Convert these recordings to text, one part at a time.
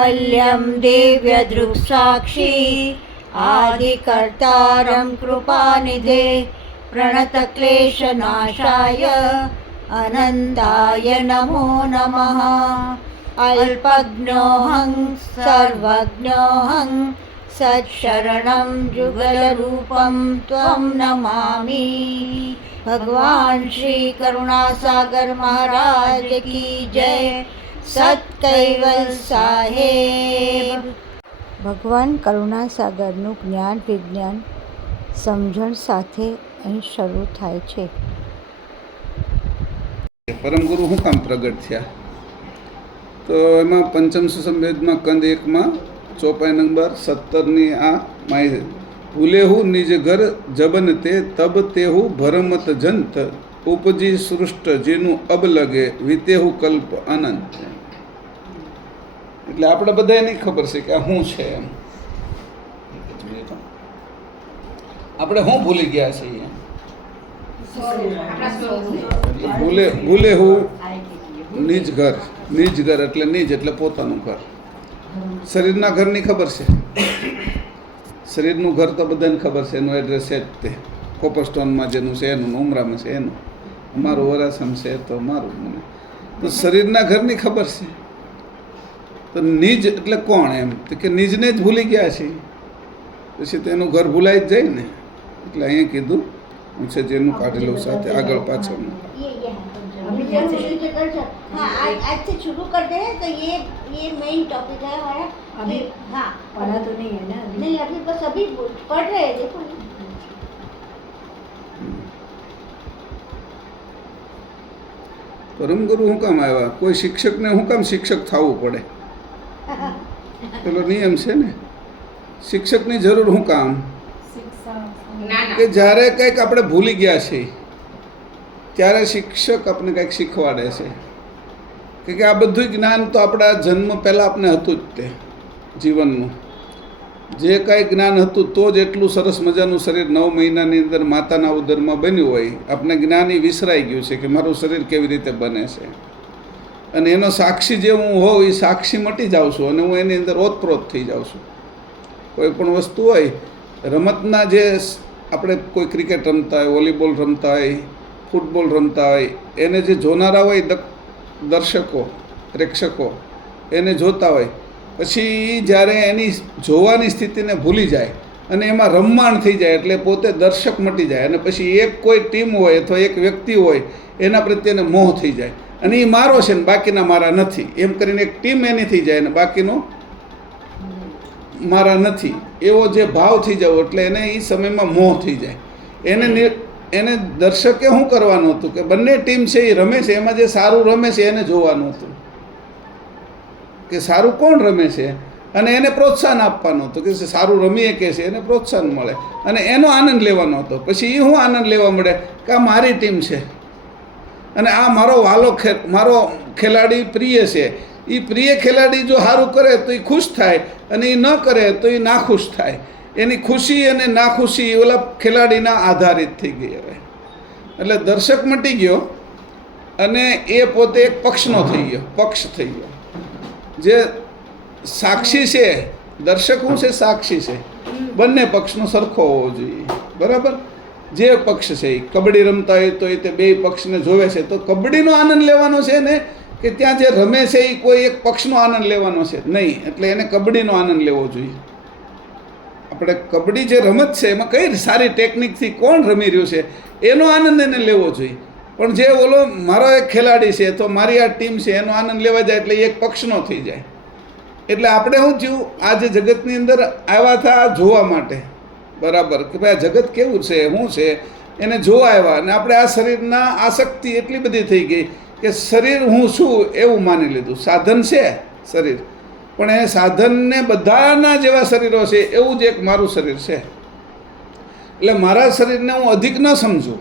कल्यं दिव्यदृक्साक्षी आदिकर्तारं कृपानिधे प्रणतक्लेशनाशाय अनन्ताय नमो नमः। अल्पज्ञोऽहं सर्वज्ञोऽहं सत्शरणं जुगलरूपं त्वं नमामि। भगवान श्री करुणासागर महाराज की जय। सत कैवल साहेब। ભગવાન કરુણાસાગરનું જ્ઞાન વિજ્ઞાન સમજણ સાથે અહીં શરૂ થાય છે। પરમ ગુરુ શું કામ પ્રગટ થયા? તો એમાં પંચમ સુસંવેદમાં કંદ 1માં ચોપાઈ નંબર 17ની આ માહિતી। ભૂલેહુ નિજ ઘર જબન તે તબ તેહુ ભરમત જંત ઉપજી સૃષ્ટ જેનું અબ લગે વિતેહુ કલ્પ અનંત। એટલે આપણે બધાને ખબર છે કે આ શું છે એમ। આપણે શું ભૂલી ગયા છીએ? ભૂલે હું નિજ ઘર એટલે નિજ એટલે પોતાનું ઘર। શરીરના ઘરની ખબર છે, શરીરનું ઘર તો બધાને ખબર છે, એનું એડ્રેસ છે જ તે કોપરસ્ટોનમાં જેનું છે એનું, ઉમરામાં છે એનું, અમારું વરાસણ છે તો મારું, મને તો શરીરના ઘરની ખબર છે। તો નિજ એટલે કોણ એમ કે નિજને જ ભૂલી ગયા છે, પછી તેનું ઘર ભૂલાઈ જ જાય ને। એટલે અહીંયા કીધું હું છે જેનું કાઢેલું સાથે આગળ પાછળ। अभी आज से शुरू कर दे तो ये मेन टॉपिक है हमारा। अभी हाँ पढ़ा तो नहीं है ना? नहीं अभी बस अभी पढ़ रहे हैं, देखो। પરમ ગુરુ શું કામ આવ્યા? કોઈ શિક્ષકને શું કામ શિક્ષક થવું પડે? પેલો નિયમ છે ને, શિક્ષકની જરૂર શું કામ? કે જ્યારે કંઈક આપણે ભૂલી ગયા છીએ ત્યારે શિક્ષક આપણે કંઈક શીખવાડે છે કે આ બધું જ્ઞાન તો આપણા જન્મ પહેલાં આપણે હતું જ, તે જીવનનું જે કાંઈ જ્ઞાન હતું તો જ એટલું સરસ મજાનું શરીર 9 મહિનાની અંદર માતાના ઉદરમાં બન્યું હોય, આપણે જ્ઞાન એ વિસરાઈ ગયું છે કે મારું શરીર કેવી રીતે બને છે। અને એનો સાક્ષી જે હું હોઉં એ સાક્ષી મટી જાઉં છું અને હું એની અંદર ઓતપ્રોત થઈ જાઉં છું। કોઈ પણ વસ્તુ હોય, રમતના જે આપણે કોઈ ક્રિકેટ રમતા હોય, વોલીબોલ રમતા હોય, ફૂટબોલ રમતા હોય, એને જે જોનારા હોય દર્શકો પ્રેક્ષકો એને જોતા હોય, પછી જ્યારે એની જોવાની સ્થિતિને ભૂલી જાય અને એમાં રમમાણ થઈ જાય એટલે પોતે દર્શક મટી જાય અને પછી એક કોઈ ટીમ હોય અથવા એક વ્યક્તિ હોય એના પ્રત્યેને મોહ થઈ જાય અને એ મારો છે ને બાકીના મારા નથી એમ કરીને એક ટીમ એની થઈ જાય અને બાકીનો મારા નથી એવો જે ભાવ થઈ જાવ એટલે એને એ સમયમાં મોહ થઈ જાય। એને દર્શકે શું કરવાનું હતું કે બંને ટીમ છે એ રમે છે, એમાં જે સારું રમે છે એને જોવાનું હતું કે સારું કોણ રમે છે અને એને પ્રોત્સાહન આપવાનું હતું કે સારું રમીએ કે છે એને પ્રોત્સાહન મળે અને એનો આનંદ લેવાનો હતો। પછી એ શું આનંદ લેવા મળે કે આ મારી ટીમ છે અને આ મારો ખેલાડી પ્રિય છે, એ પ્રિય ખેલાડી જો સારું કરે તો એ ખુશ થાય અને એ ન કરે તો એ નાખુશ થાય। એની ખુશી અને નાખુશી ઓલા ખેલાડીના આધારિત થઈ ગઈ હવે। એટલે દર્શક મટી ગયો અને એ પોતે એક પક્ષનો થઈ ગયો, પક્ષ થઈ ગયો। જે સાક્ષી છે, દર્શક શું છે? સાક્ષી છે। બંને પક્ષનો સરખો હોવો જોઈએ, બરાબર? જે પક્ષ છે એ કબડ્ડી રમતા હોય તો એ તે બે પક્ષને જોવે છે તો કબડ્ડીનો આનંદ લેવાનો છે ને કે ત્યાં જે રમે છે એ કોઈ એક પક્ષનો આનંદ લેવાનો છે નહીં, એટલે એને કબડ્ડીનો આનંદ લેવો જોઈએ। આપણે કબડ્ડી જે રમત છે એમાં કઈ સારી ટેકનિકથી કોણ રમી રહ્યું છે એનો આનંદ એને લેવો જોઈએ। પણ જે ઓલો મારો એક ખેલાડી છે તો મારી આ ટીમ છે એનો આનંદ લેવા જાય એટલે એક પક્ષનો થઈ જાય। એટલે આપણે શું થયું, આ જે જગતની અંદર આવ્યા હતા જોવા માટે, બરાબર, કે ભાઈ આ જગત કેવું છે શું છે એને જોવા આવ્યા અને આપણે આ શરીરના આસક્તિ એટલી બધી થઈ ગઈ કે શરીર હું છું એવું માની લીધું। સાધન છે શરીર, પણ એ સાધનને બધાના જેવા શરીરો છે એવું જ એક મારું શરીર છે। એટલે મારા શરીરને હું અધિક ન સમજું,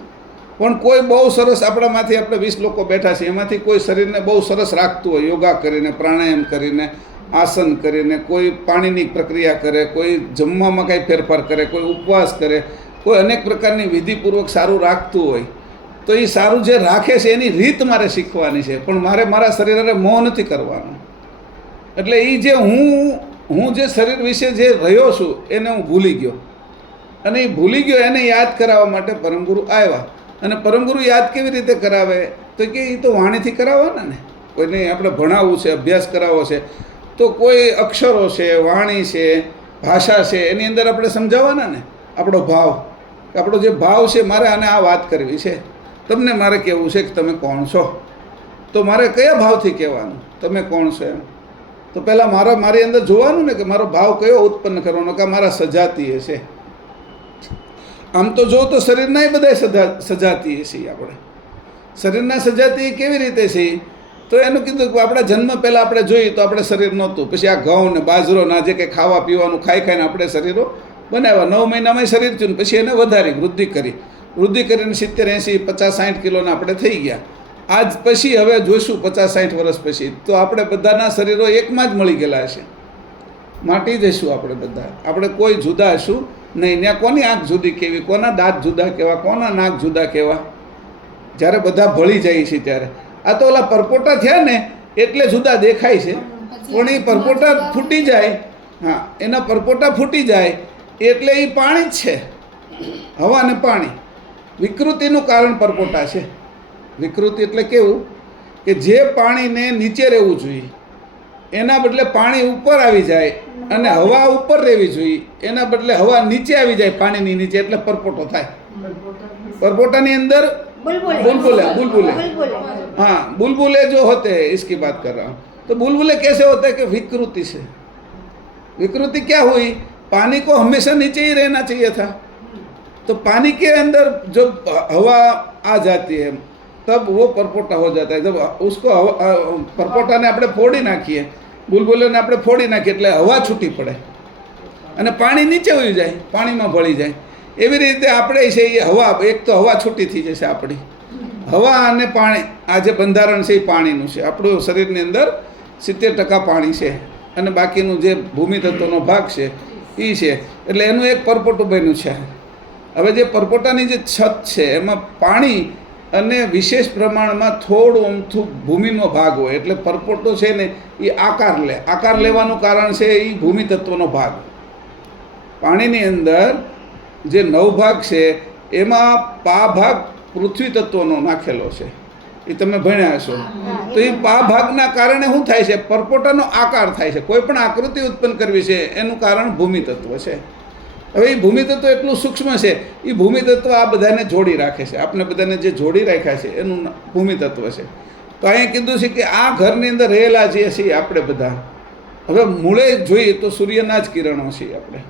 પણ કોઈ બહુ સરસ આપણામાંથી આપણે 20 લોકો બેઠા છે એમાંથી કોઈ શરીરને બહુ સરસ રાખતું હોય, યોગા કરીને, પ્રાણાયામ કરીને, આસન કરીને, કોઈ પાણીની પ્રક્રિયા કરે, કોઈ જમવામાં કાંઈ ફેરફાર કરે, કોઈ ઉપવાસ કરે, કોઈ અનેક પ્રકારની વિધિપૂર્વક સારું રાખતું હોય તો એ સારું જે રાખે છે એની રીત મારે શીખવાની છે, પણ મારે મારા શરીરે મોહ નથી કરવાનો। એટલે એ જે હું જે શરીર વિશે જે રહ્યો છું એને હું ભૂલી ગયો, અને એ ભૂલી ગયો એને યાદ કરાવવા માટે પરમગુરુ આવ્યા. અને પરમગુરુ યાદ કેવી રીતે કરાવે તો કે એ તો વાણીથી કરાવવાના ને. કોઈને આપણે ભણાવવું છે, અભ્યાસ કરાવવો છે, તો કોઈ અક્ષરો છે, વાણી છે, ભાષા છે, એની અંદર આપણે સમજાવવાના ને આપણો ભાવ. આપણો જે ભાવ છે, મારે આને આ વાત કરવી છે, તમને મારે કહેવું છે કે તમે કોણ છો, તો મારે કયા ભાવથી કહેવાનું તમે કોણ છો એમ. તો પહેલાં મારી અંદર જોવાનું ને કે મારો ભાવ કયો ઉત્પન્ન કરવાનો, કે મારા સજાતીય છે. આમ તો જો તો શરીરના એ બધા સજાતીય છીએ. આપણે શરીરના સજાતીય કેવી રીતે છીએ તો એનું કીધું કે આપણા જન્મ પહેલાં આપણે જોઈએ તો આપણે શરીર નહોતું. પછી આ ઘઉં ને બાજરો ના જે કંઈ ખાવા પીવાનું ખાઈને આપણે શરીરો બનાવ્યા. 9 મહિનામાં શરીર થયું, પછી એને વધારી વૃદ્ધિ કરીને 70, 80, 50, 60 કિલોના આપણે થઈ ગયા. આજ પછી હવે જોઈશું 50, 60 વર્ષ પછી તો આપણે બધાના શરીરો એકમાં જ મળી ગયેલા હશે. માટી જઈશું આપણે બધા. આપણે કોઈ જુદા હશું નહીં. ત્યાં કોની આંખ જુદી કેવી, કોના દાંત જુદા કેવા, કોના નાક જુદા કેવા, જ્યારે બધા ભળી જાય છે ત્યારે. આ તો ઓલા પરપોટા થયા ને એટલે જુદા દેખાય છે, પણ એ પરપોટા ફૂટી જાય, હા, એના પરપોટા ફૂટી જાય એટલે એ પાણી જ છે, હવા અને પાણી. વિકૃતિનું કારણ પરપોટા છે. વિકૃતિ એટલે કેવું કે જે પાણીને નીચે રહેવું જોઈએ એના બદલે પાણી ઉપર આવી જાય, અને હવા ઉપર રહેવી જોઈએ એના બદલે હવા નીચે આવી જાય પાણીની નીચે, એટલે પરપોટો થાય. परपोटा अंदर बुलबुले हाँ बुलबुले जो होते हैं इसकी बात कर रहा हूँ। तो बुलबुले कैसे होते हैं कि विकृति से। विकृति क्या हुई, पानी को हमेशा नीचे ही रहना चाहिए था, तो पानी के अंदर जब हवा आ जाती है तब वो परपोटा हो जाता है। जब उसको परपोटा ने આપણે ફોડી નાખીએ, બુલબુલોને આપણે ફોડી નાખીએ એટલે હવા છૂટી પડે અને પાણી નીચે વહી જાય, પાણીમાં ભળી જાય। એવી રીતે આપણે છે એ હવા, એક તો હવા છૂટી થઈ જશે આપણી, હવા અને પાણી, આ જે બંધારણ છે એ પાણીનું છે। આપણું શરીરની અંદર 70% પાણી છે અને બાકીનું જે ભૂમિ તત્વનો ભાગ છે એ છે, એટલે એનું એક પરપોટું બન્યું છે। હવે જે પરપોટાની જે છત છે એમાં પાણી અને વિશેષ પ્રમાણમાં થોડું અમથું ભૂમિનો ભાગ હોય, એટલે પરપોટો છે ને એ આકાર લે। આકાર લેવાનું કારણ છે એ ભૂમિ તત્વનો ભાગ। પાણીની અંદર જે 9 ભાગ છે એમાં પા ભાગ પૃથ્વી તત્વનો નાખેલો છે, એ તમે ભણ્યા હશો। તો એ પા ભાગના કારણે શું થાય છે, પરપોટાનો આકાર થાય છે। કોઈ પણ આકૃતિ ઉત્પન્ન કરવી છે એનું કારણ ભૂમિ તત્વ છે। હવે એ ભૂમિ તત્વ એટલું સૂક્ષ્મ છે, એ ભૂમિ તત્વ આ બધાને જોડી રાખે છે, આપણે બધાને જે જોડી રાખ્યા છે એનું ભૂમિ તત્વ છે। તો અહીંયા કીધું છે કે આ ઘરની અંદર રહેલા જે છીએ આપણે બધા, હવે મૂળે જોઈએ તો સૂર્યના જ કિરણો છીએ આપણે,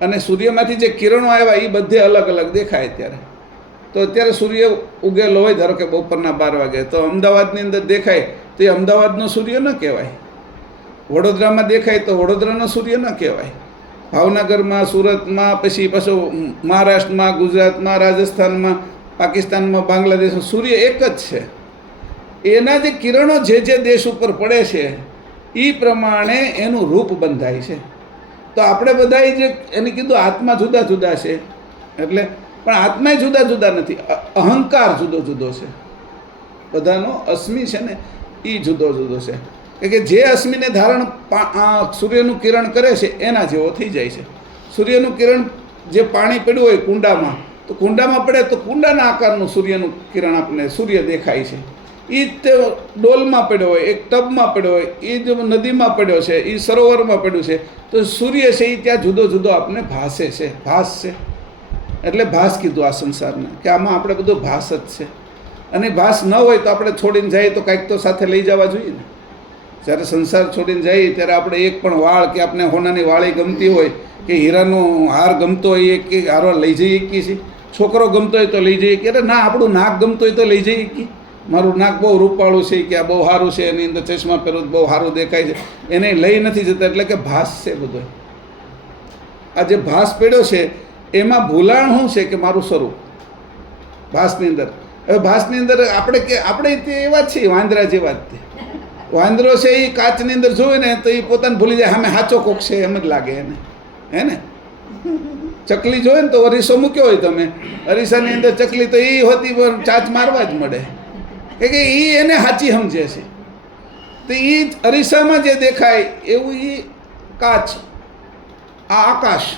અને સૂર્યમાંથી જે કિરણો આવ્યા એ બધે અલગ અલગ દેખાય અત્યારે। તો અત્યારે સૂર્ય ઉગેલો હોય, ધારો કે બપોરના 12 વાગે, તો અમદાવાદની અંદર દેખાય તો એ અમદાવાદનો સૂર્ય ન કહેવાય, વડોદરામાં દેખાય તો વડોદરાનો સૂર્ય ન કહેવાય, ભાવનગરમાં, સુરતમાં, પછી પાછું મહારાષ્ટ્રમાં, ગુજરાતમાં, રાજસ્થાનમાં, પાકિસ્તાનમાં, બાંગ્લાદેશમાં સૂર્ય એક જ છે। એના જે કિરણો જે જે દેશ ઉપર પડે છે એ પ્રમાણે એનું રૂપ બંધાય છે। તો આપણે બધાએ જે એને કીધું આત્મા જુદા જુદા છે, એટલે પણ આત્મા જુદા જુદા નથી, અહંકાર જુદો જુદો છે બધાનો। અસ્મિ છે ને એ જુદો જુદો છે, કે જે અસ્મિને ધારણ સૂર્યનું કિરણ કરે છે એના જેવો થઈ જાય છે। સૂર્યનું કિરણ જે પાણી પડ્યું હોય કુંડામાં, તો કુંડામાં પડે તો કુંડાના આકારનું સૂર્યનું કિરણ આપણને સૂર્ય દેખાય છે। એ તે ડોલમાં પડ્યો હોય, એક ટબમાં પડ્યો હોય, એ જો નદીમાં પડ્યો છે, એ સરોવરમાં પડ્યું છે, તો સૂર્ય છે એ ત્યાં જુદો જુદો આપણને ભાસે છે, ભાસ છે। એટલે ભાસ કીધું આ સંસારને, કે આમાં આપણે બધું ભાસ જ છે। અને ભાસ ન હોય તો આપણે છોડીને જઈએ તો કાંઈક તો સાથે લઈ જવા જોઈએ ને। જ્યારે સંસાર છોડીને જઈએ ત્યારે આપણે એક પણ વાળ, કે આપણે હોનાની વાળી ગમતી હોય, કે હીરાનો હાર ગમતો હોય, કે હારો લઈ જઈએ કે છે, છોકરો ગમતો હોય તો લઈ જઈએ કે, અરે ના આપણું નાક ગમતું હોય તો લઈ જઈએ કે મારું નાક બહુ રૂપાળું છે, કે આ બહુ સારું છે, એની અંદર ચશ્મા પહેરું બહુ સારું દેખાય છે, એને લઈ નથી જતા, એટલે કે ભાસ છે બધો। આ જે ભાસ પડ્યો છે એમાં ભૂલાણ શું છે, કે મારું સ્વરૂપ ભાસની અંદર। હવે ભાસની અંદર આપણે તે એવા જ છીએ, વાંદરા જેવા જ તે। વાંદરો છે એ કાચની અંદર જોવે ને તો એ પોતાને ભૂલી જાય, સામે સાચો કોક છે એમ જ લાગે એને, હે ને। ચકલી જોવે ને તો અરીસો મૂક્યો હોય તમે, અરીસાની અંદર ચકલી તો એ હોતી ચાંચ મારવા જ મળે, કે એ એને સાચી સમજે છે। તો એ અરીસામાં જે દેખાય એવું એ કાચ, આ આકાશ,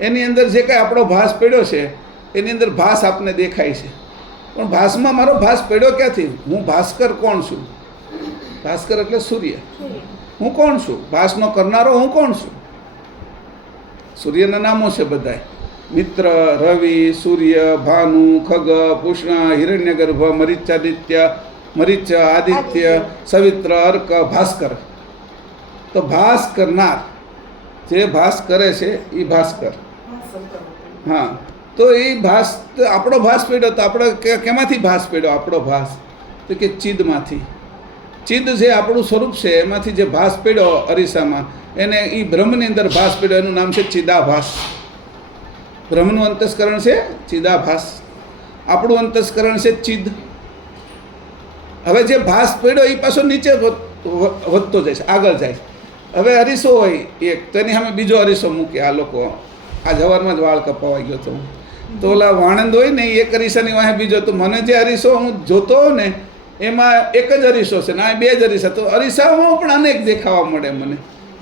એની અંદર જે કાંઈ આપણો ભાસ પડ્યો છે એની અંદર ભાસ આપને દેખાય છે. પણ ભાસમાં મારો ભાસ પડ્યો ક્યાંથી? હું ભાસ્કર કોણ છું? ભાસ્કર એટલે સૂર્ય. હું કોણ છું? ભાસનો કરનારો હું કોણ છું? સૂર્યના નામો છે બધાય: મિત્ર, રવિ, સૂર્ય, ભાનુ, ખગ, પુષ્ણ, હિરણ્યગર્ભ, મરીચાદિત્ય, મરીચ, આદિત્ય, સવિત્ર, અર્ક, ભાસ્કર. તો ભાસ કરનાર, જે ભાસ કરે છે એ ભાસ્કર. હા, તો એ ભાસ, આપણો ભાસ પડ્યો તો આપણે કેમાંથી ભાસ પડ્યો? આપણો ભાસ તો કે ચિદમાંથી. ચિદ જે આપણું સ્વરૂપ છે એમાંથી જે ભાસ પડ્યો અરીસામાં, એને એ બ્રહ્મની અંદર ભાસ પડ્યો, એનું નામ છે ચિદાભાસ. બ્રહ્મનું અંતસ્કરણ છે ચિદાભાસ, આપણું અંતસ્કરણ છે ચિદ. હવે જે ભાસ પડ્યો એ પાછો નીચે વધતો જાય છે, આગળ જાય છે. હવે અરીસો હોય એક, તો એની સામે બીજો અરીસો મૂકે. આ લોકો આ જવારમાં જ વાળ કપાવાઈ ગયો હતો, તો ઓલા વાણંદ હોય ને એક અરીસાની વાહે બીજો. તો મને જે અરીસો હું જોતો હોઉં ને એમાં એક જ અરીસો છે ને આ બે જ અરીસા. તો અરીસાઓમાં પણ અનેક દેખાવા મળે મને.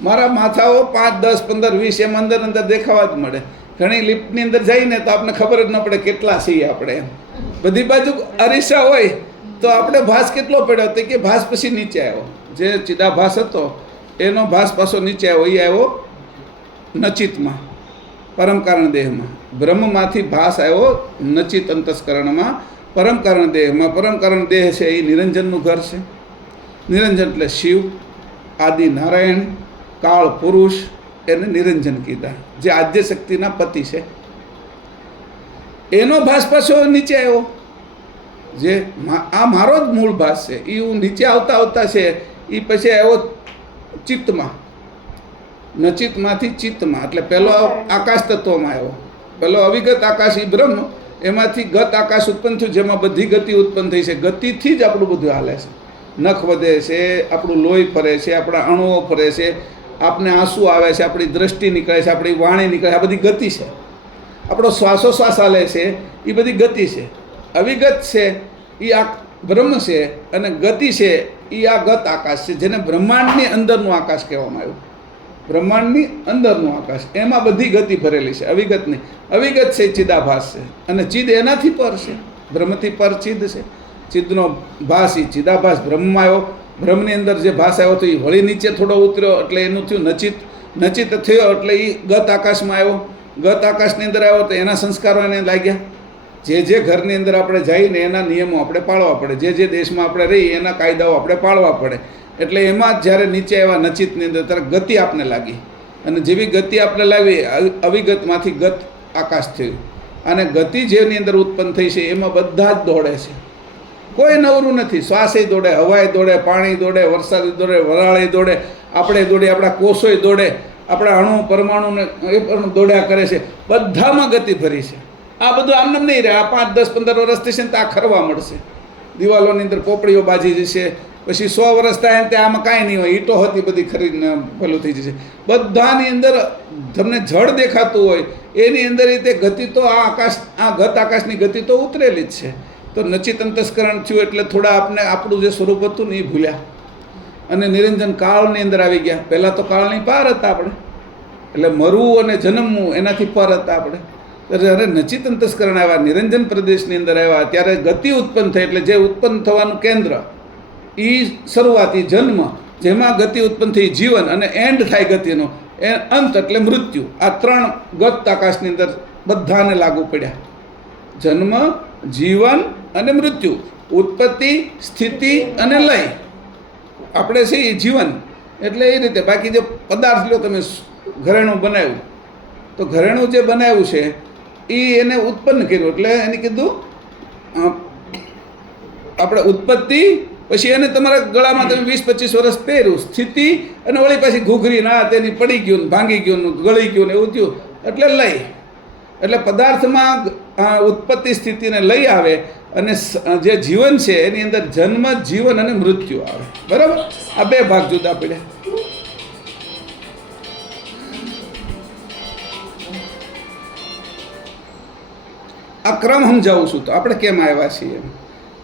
મારા માથાઓ 5, 10, 15, 20 એમ અંદર અંદર દેખાવા જ મળે. ઘણી લિફ્ટની અંદર જઈને તો આપણને ખબર જ ન પડે કેટલા છીએ આપણે. એમ બધી બાજુ અરીસા હોય તો આપણે ભાસ કેટલો પડ્યો? તો કે ભાસ પછી નીચે આવ્યો. જે ચિદાભાસ હતો એનો ભાસ પાછો નીચે આવ્યો. એ આવ્યો નચિતમાં, પરમકારણ દેહમાં. બ્રહ્મમાંથી ભાસ આવ્યો નચિત અંતસ્કરણમાં, પરમકારણ દેહમાં. પરમકારણ દેહ છે એ નિરંજનનું ઘર છે. નિરંજન એટલે શિવ, આદિ નારાયણ, કાળ પુરુષ, એને નિરંજન કીધા, જે આદ્ય શક્તિના પતિ છે. એનો ભાસ પાછો નીચે આવ્યો. જે આ મારો જ મૂળ ભાસ છે એ હું નીચે આવતા આવતા છે એ પછી આવ્યો ચિત્તમાં. નચિતમાંથી ચિત્તમાં, એટલે પહેલો આકાશ તત્વમાં આવ્યો. પહેલો અવિગત આકાશ એ બ્રહ્મ, એમાંથી ગત આકાશ ઉત્પન્ન થયું, જેમાં બધી ગતિ ઉત્પન્ન થઈ છે. ગતિથી જ આપણું બધું હાલે છે. નખ વધે છે, આપણું લોહી ફરે છે, આપણા અણુઓ ફરે છે, આપને આંસુ આવે છે, આપણી દ્રષ્ટિ નીકળે છે, આપણી વાણી નીકળે છે. આ બધી ગતિ છે. આપણો શ્વાસોશ્વાસ હાલે છે, એ બધી ગતિ છે. અવિગત છે એ આ બ્રહ્મ છે, અને ગતિ છે એ આ ગત આકાશ છે, જેને બ્રહ્માંડની અંદરનું આકાશ કહેવામાં આવ્યું. બ્રહ્માંડની અંદરનું આકાશ, એમાં બધી ગતિ ભરેલી છે. અવિગતની અવિગત છે ચિદાભાસ છે, અને ચિદ એનાથી પર છે. બ્રહ્મથી પર ચિદ છે. ચિદનો ભાસ એ ચિદાભાસ બ્રહ્મમાં આવ્યો. બ્રહ્મની અંદર જે ભાસ આવ્યો તો એ વળી નીચે થોડો ઉતર્યો, એટલે એનું થયું નચિત. નચિત થયો એટલે એ ગત આકાશમાં આવ્યો. ગત આકાશની અંદર આવ્યો તો એના સંસ્કારો એને લાગ્યા. જે ઘરની અંદર આપણે જઈને એના નિયમો આપણે પાળવા પડે, જે દેશમાં આપણે રહીએ એના કાયદાઓ આપણે પાળવા પડે. એટલે એમાં જ્યારે નીચે આવ્યા નચિતની અંદર ત્યારે ગતિ આપને લાગી, અને જેવી ગતિ આપણે લાવી અવિગતમાંથી ગત આકાશ થયું. અને ગતિ જેની અંદર ઉત્પન્ન થઈ છે એમાં બધા જ દોડે છે, કોઈ નવરું નથી. શ્વાસે દોડે, હવાએ દોડે, પાણી દોડે, વરસાદ દોડે, વરાળે દોડે, આપણે દોડે, આપણા કોષોય દોડે, આપણા અણુ પરમાણુને એ પણ દોડ્યા કરે છે. બધામાં ગતિ ભરી છે. આ બધું આમને નહીં રહે. આ 5, 10, 15 વર્ષ થશે ને તો આ ખરવા મળશે. દિવાલોની અંદર પોપડીઓ બાજી જશે. પછી 100 વર્ષ થાય ને ત્યાં આમાં કાંઈ નહીં હોય, ઈંટો હતી બધી ખરીદને ભલું થઈ જશે. બધાની અંદર તમને જળ દેખાતું હોય એની અંદર રીતે ગતિ તો આ આકાશ, આ ગત આકાશની ગતિ તો ઉતરેલી જ છે. તો નચિત અંતસ્કરણ થયું એટલે થોડા આપણે આપણું જે સ્વરૂપ હતું ને એ ભૂલ્યા, અને નિરંજન કાળની અંદર આવી ગયા. પહેલાં તો કાળની પાર હતા આપણે, એટલે મરવું અને જન્મવું એનાથી પર હતા આપણે. જ્યારે નચિત અંતસ્કરણ આવ્યા, નિરંજન પ્રદેશની અંદર આવ્યા, ત્યારે ગતિ ઉત્પન્ન થઈ. એટલે જે ઉત્પન્ન થવાનું કેન્દ્ર એ શરૂઆતી જન્મ, જેમાં ગતિ ઉત્પન્ન થઈ જીવન, અને એન્ડ થાય ગતિનો એ અંત એટલે મૃત્યુ. આ 3 ગત આકાશની અંદર બધાને લાગુ પડ્યા. જન્મ, જીવન અને મૃત્યુ, ઉત્પત્તિ, સ્થિતિ અને લય. આપણે છે એ જીવન એટલે એ રીતે. બાકી જે પદાર્થ લો તમે, ઘરેણું બનાવ્યું તો ઘરેણું જે બનાવ્યું છે એ એને ઉત્પન્ન કર્યું, એટલે એને કીધું આપણે ઉત્પત્તિ. પછી એને તમારા ગળામાં તમે 20-25 વર્ષ પહેર્યું, સ્થિતિ, અને વળી પાછી ઘૂઘરી ના તેની પડી ગયું, ભાંગી ગયું, ગળી ગયું ને એવું થયું, એટલે લય. એટલે પદાર્થમાં ઉત્પત્તિ સ્થિતિને લઈ આવે, અને જે જીવન છે એની અંદર જન્મ, જીવન અને મૃત્યુ આવે. બરાબર? આ 2 ભાગ જુદા પડ્યા. આ ક્રમ સમજાવું છું તો આપણે કેમ આવ્યા છીએ.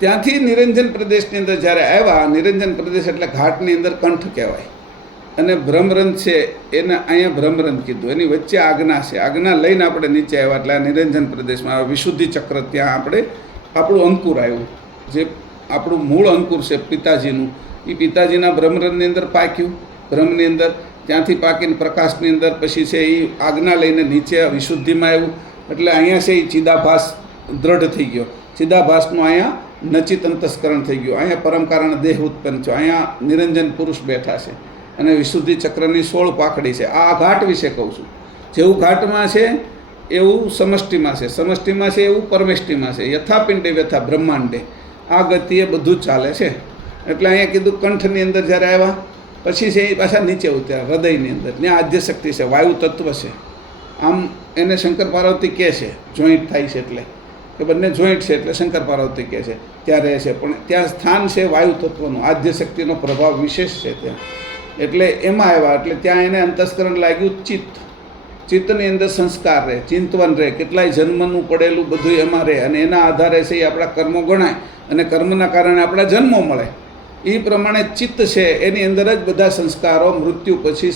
ત્યાંથી નિરંજન પ્રદેશની અંદર જ્યારે આવ્યા, નિરંજન પ્રદેશ એટલે ઘાટની અંદર કંઠ કહેવાય, અને ભ્રમરંધ છે એને અહીંયા ભ્રમરંધ કીધું, એની વચ્ચે આજ્ઞા છે. આજ્ઞા લઈને આપણે નીચે આવ્યા એટલે આ નિરંજન પ્રદેશમાં આવ્યા. વિશુદ્ધિ ચક્ર ત્યાં આપણે આપણું અંકુર આવ્યું, જે આપણું મૂળ અંકુર છે પિતાજીનું, એ પિતાજીના ભ્રમરંધની અંદર પાક્યું, ભ્રમની અંદર, ત્યાંથી પાકીને પ્રકાશની અંદર પછી છે એ આજ્ઞા લઈને નીચે વિશુદ્ધિમાં આવ્યું. એટલે અહીંયા છે એ ચિદાભાસ દ્રઢ થઈ ગયો, ચિદાભાસનું અહીંયા નચિત અંતસ્કરણ થઈ ગયું, અહીંયા પરમ કારણ દેહ ઉત્પન્ન થયો, અહીંયા નિરંજન પુરુષ બેઠા છે, અને વિશુદ્ધિ ચક્રની 16 પાખડી છે. આ ઘાટ વિશે કહું છું. જેવું ઘાટમાં છે એવું સમષ્ટિમાં છે, સમષ્ટિમાં છે એવું પરમેષ્ટિમાં છે, યથાપિંડે વ્યથા બ્રહ્માંડે, આ ગતિએ બધું જ ચાલે છે. એટલે અહીંયા કીધું કંઠની અંદર જ્યારે આવ્યા પછી છે એ પાછા નીચે ઉતર્યા હૃદયની અંદર, ત્યાં આદ્ય શક્તિ છે, વાયુ તત્વ છે. આમ એને શંકર પાર્વતી કહે છે, જોઈન્ટ થાય છે એટલે કે બંને જોઈન્ટ છે એટલે શંકર પાર્વતી કહે છે ત્યાં રહે છે, પણ ત્યાં સ્થાન છે વાયુ તત્વનું, આદ્ય શક્તિનો પ્રભાવ વિશેષ છે ત્યાં. એટલે એમાં આવ્યા એટલે ત્યાં એને અંતસ્કરણ લાગ્યું ચિત્ત, ચિત્તની અંદર સંસ્કાર રહે, ચિંતવન રહે, કેટલાય જન્મનું પડેલું બધું એમાં રહે, અને એના આધારે છે એ આપણા કર્મો ગણાય, અને કર્મના કારણે આપણા જન્મો મળે. એ પ્રમાણે ચિત્ત છે એની અંદર જ બધા સંસ્કારો મૃત્યુ પછી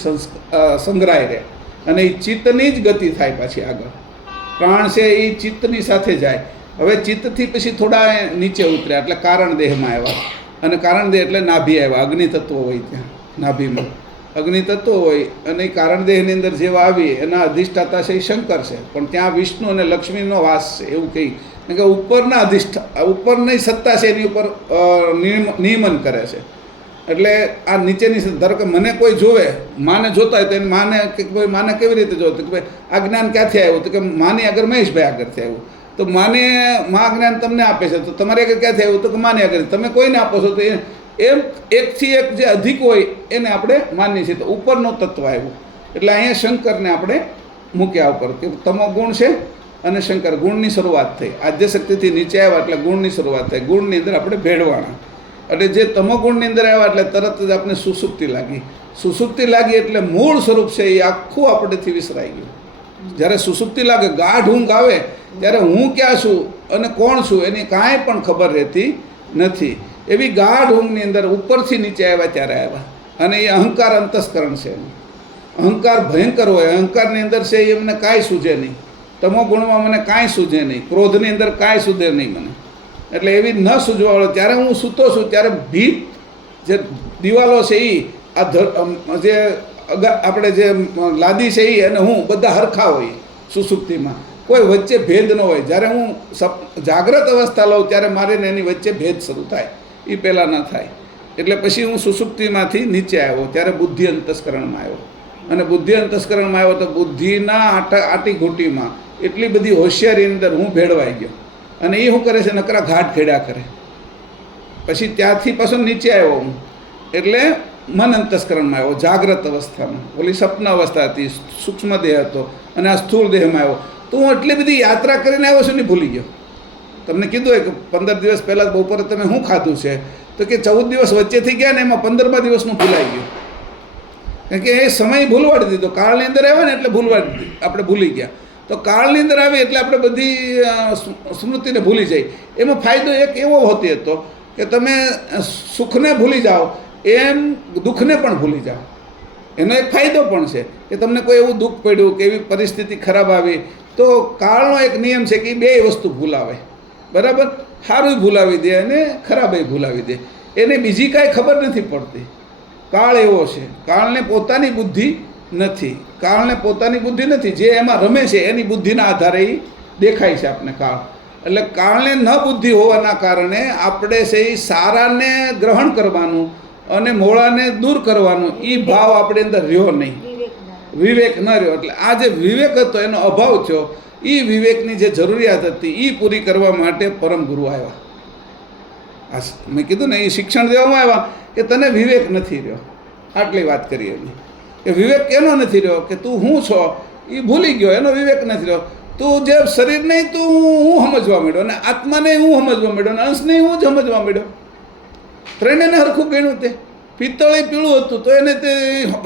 સંગ્રહાય રહે, અને એ ચિત્તની જ ગતિ થાય પાછી આગળ. પ્રાણ છે એ ચિત્તની સાથે જાય. હવે ચિત્તથી પછી થોડા નીચે ઉતર્યા એટલે કારણ દેહમાં આવ્યા, અને કારણ દેહ એટલે નાભી આવ્યા, અગ્નિ તત્વો હોય ત્યાં નાભીમાં, અગ્નિ તત્વો હોય, અને એ કારણ દેહની અંદર જેવા આવી એના અધિષ્ઠાતા છે એ શંકર છે, પણ ત્યાં વિષ્ણુ અને લક્ષ્મીનો વાસ છે એવું કહી કે ઉપરના ઉપરની સત્તા છે એની ઉપર નિયમન કરે છે. એટલે આ નીચેની ધારો કે મને કોઈ જોવે, માને જોતા હોય તો એને માને કે ભાઈ માને કેવી રીતે જોતું કે ભાઈ આ જ્ઞાન ક્યાંથી આવ્યું, તો કે માની આગળ મહેશભાઈ આગળથી આવ્યું, તો માને મા જ્ઞાન તમને આપે છે, તો તમારે આગળ ક્યાંથી આવ્યું, તો કે માની આગળ, તમે કોઈને આપો છો તો એમ એકથી એક જે અધિક હોય એને આપણે માનીએ છીએ, તો ઉપરનું તત્વ આવ્યું. એટલે અહીંયા શંકરને આપણે મૂક્યા ઉપર કે તમો ગુણ છે અને શંકર ગુણની શરૂઆત થઈ, આદ્ય શક્તિથી નીચે આવ્યા એટલે ગુણની શરૂઆત થઈ, ગુણની અંદર આપણે ભેળવાના. એટલે જે તમો ગુણની અંદર આવ્યા એટલે તરત જ આપણે સુસુપ્તિ લાગી, સુસુપ્તિ લાગી એટલે મૂળ સ્વરૂપ છે એ આખું આપણેથી વિસરાઈ ગયું. જ્યારે સુસુપ્તિ લાગે, ગાઢ ઊંઘ આવે ત્યારે હું ક્યાં છું અને કોણ છું એની કાંઈ પણ ખબર રહેતી નથી. એવી ગાઢ ઊંઘની અંદર ઉપરથી નીચે આવ્યા ત્યારે આવ્યા, અને એ અહંકાર અંતસ્કરણ છે. અહંકાર ભયંકર હોય, અહંકારની અંદર છે એ મને કાંઈ સૂઝે નહીં, તમો ગુણમાં મને કાંઈ સૂઝે નહીં, ક્રોધની અંદર કાંઈ સૂઝે નહીં મને. એટલે એવી ન સૂઝવાવાળો ત્યારે હું સૂતો છું ત્યારે ભીત જે દિવાલો છે એ આ જે આપણે જે લાદી છે એ અને હું બધા હરખા હોય સુસુપ્તિમાં, કોઈ વચ્ચે ભેદ ન હોય. જ્યારે હું જાગ્રત અવસ્થા લઉં ત્યારે મારે એની વચ્ચે ભેદ શરૂ થાય, એ પહેલાં ન થાય. એટલે પછી હું સુસુપ્તિમાંથી નીચે આવ્યો ત્યારે બુદ્ધિ અંતસ્કરણમાં આવ્યો, અને બુદ્ધિ અંતસ્કરણમાં આવ્યો તો બુદ્ધિના આટી ઘૂંટીમાં એટલી બધી હોશિયારી અંદર હું ભેળવાઈ ગયો, અને એ શું કરે છે નકરા ઘાટ ખેડ્યા કરે. પછી ત્યાંથી પાછો નીચે આવ્યો હું એટલે મન અંતસ્કરણમાં આવ્યો, જાગ્રત અવસ્થામાં. ઓલી સપન અવસ્થા હતી, સૂક્ષ્મ દેહ હતો, અને આ સ્થૂળ દેહમાં આવ્યો. તો હું એટલી બધી યાત્રા કરીને આવ્યો છું ને ભૂલી ગયો. તમને કીધું હોય કે 15 દિવસ પહેલાં બપોરે તમે શું ખાધું છે, તો કે 14 દિવસ વચ્ચેથી ગયા ને એમાં 15મા દિવસનું ભૂલાઈ ગયું, કારણ કે એ સમય ભૂલવાડી દીધો. કાળની અંદર આવ્યો ને એટલે ભૂલવાડી દીધી, આપણે ભૂલી ગયા. તો કાળની અંદર આવી એટલે આપણે બધી સ્મૃતિને ભૂલી જાય. એમાં ફાયદો એક એવો હોતી હતો કે તમે સુખને ભૂલી જાઓ એમ દુઃખને પણ ભૂલી જાઓ. એનો એક ફાયદો પણ છે કે તમને કોઈ એવું દુઃખ પડ્યું કે એવી પરિસ્થિતિ ખરાબ આવી તો કાળનો એક નિયમ છે કે એ બે વસ્તુ ભૂલાવે, બરાબર? સારું ભૂલાવી દે અને ખરાબ ભૂલાવી દે, એને બીજી કાંઈ ખબર નથી પડતી. કાળ એવો છે, કાળને પોતાની બુદ્ધિ નથી, કાળને પોતાની બુદ્ધિ નથી, જે એમાં રમે છે એની બુદ્ધિના આધારે એ દેખાય છે આપણને કાળ. એટલે કાળને ન બુદ્ધિ હોવાના કારણે આપણે છે એ સારાને ગ્રહણ કરવાનું અને મોળાને દૂર કરવાનું એ ભાવ આપણી અંદર રહ્યો નહીં, વિવેક ન રહ્યો. એટલે આ જે વિવેક હતો એનો અભાવ થયો. એ વિવેકની જે જરૂરિયાત હતી એ પૂરી કરવા માટે પરમ ગુરુ આવ્યા. આ મેં કીધું ને એ શિક્ષણ દેવામાં આવ્યા કે તને વિવેક નથી રહ્યો. આટલી વાત કરી એની કે વિવેક કેનો નથી રહ્યો કે તું હું છો એ ભૂલી ગયો, એનો વિવેક નથી રહ્યો. તું જે શરીર નહીં તું હું સમજવા માંડ્યો, અને આત્માને હું સમજવા માંડ્યો, અને અંશને હું જ સમજવા માંડ્યો. ત્રણેયને હરખું ગણ્યું. તે પિત્તળ પીળું હતું તો એને તે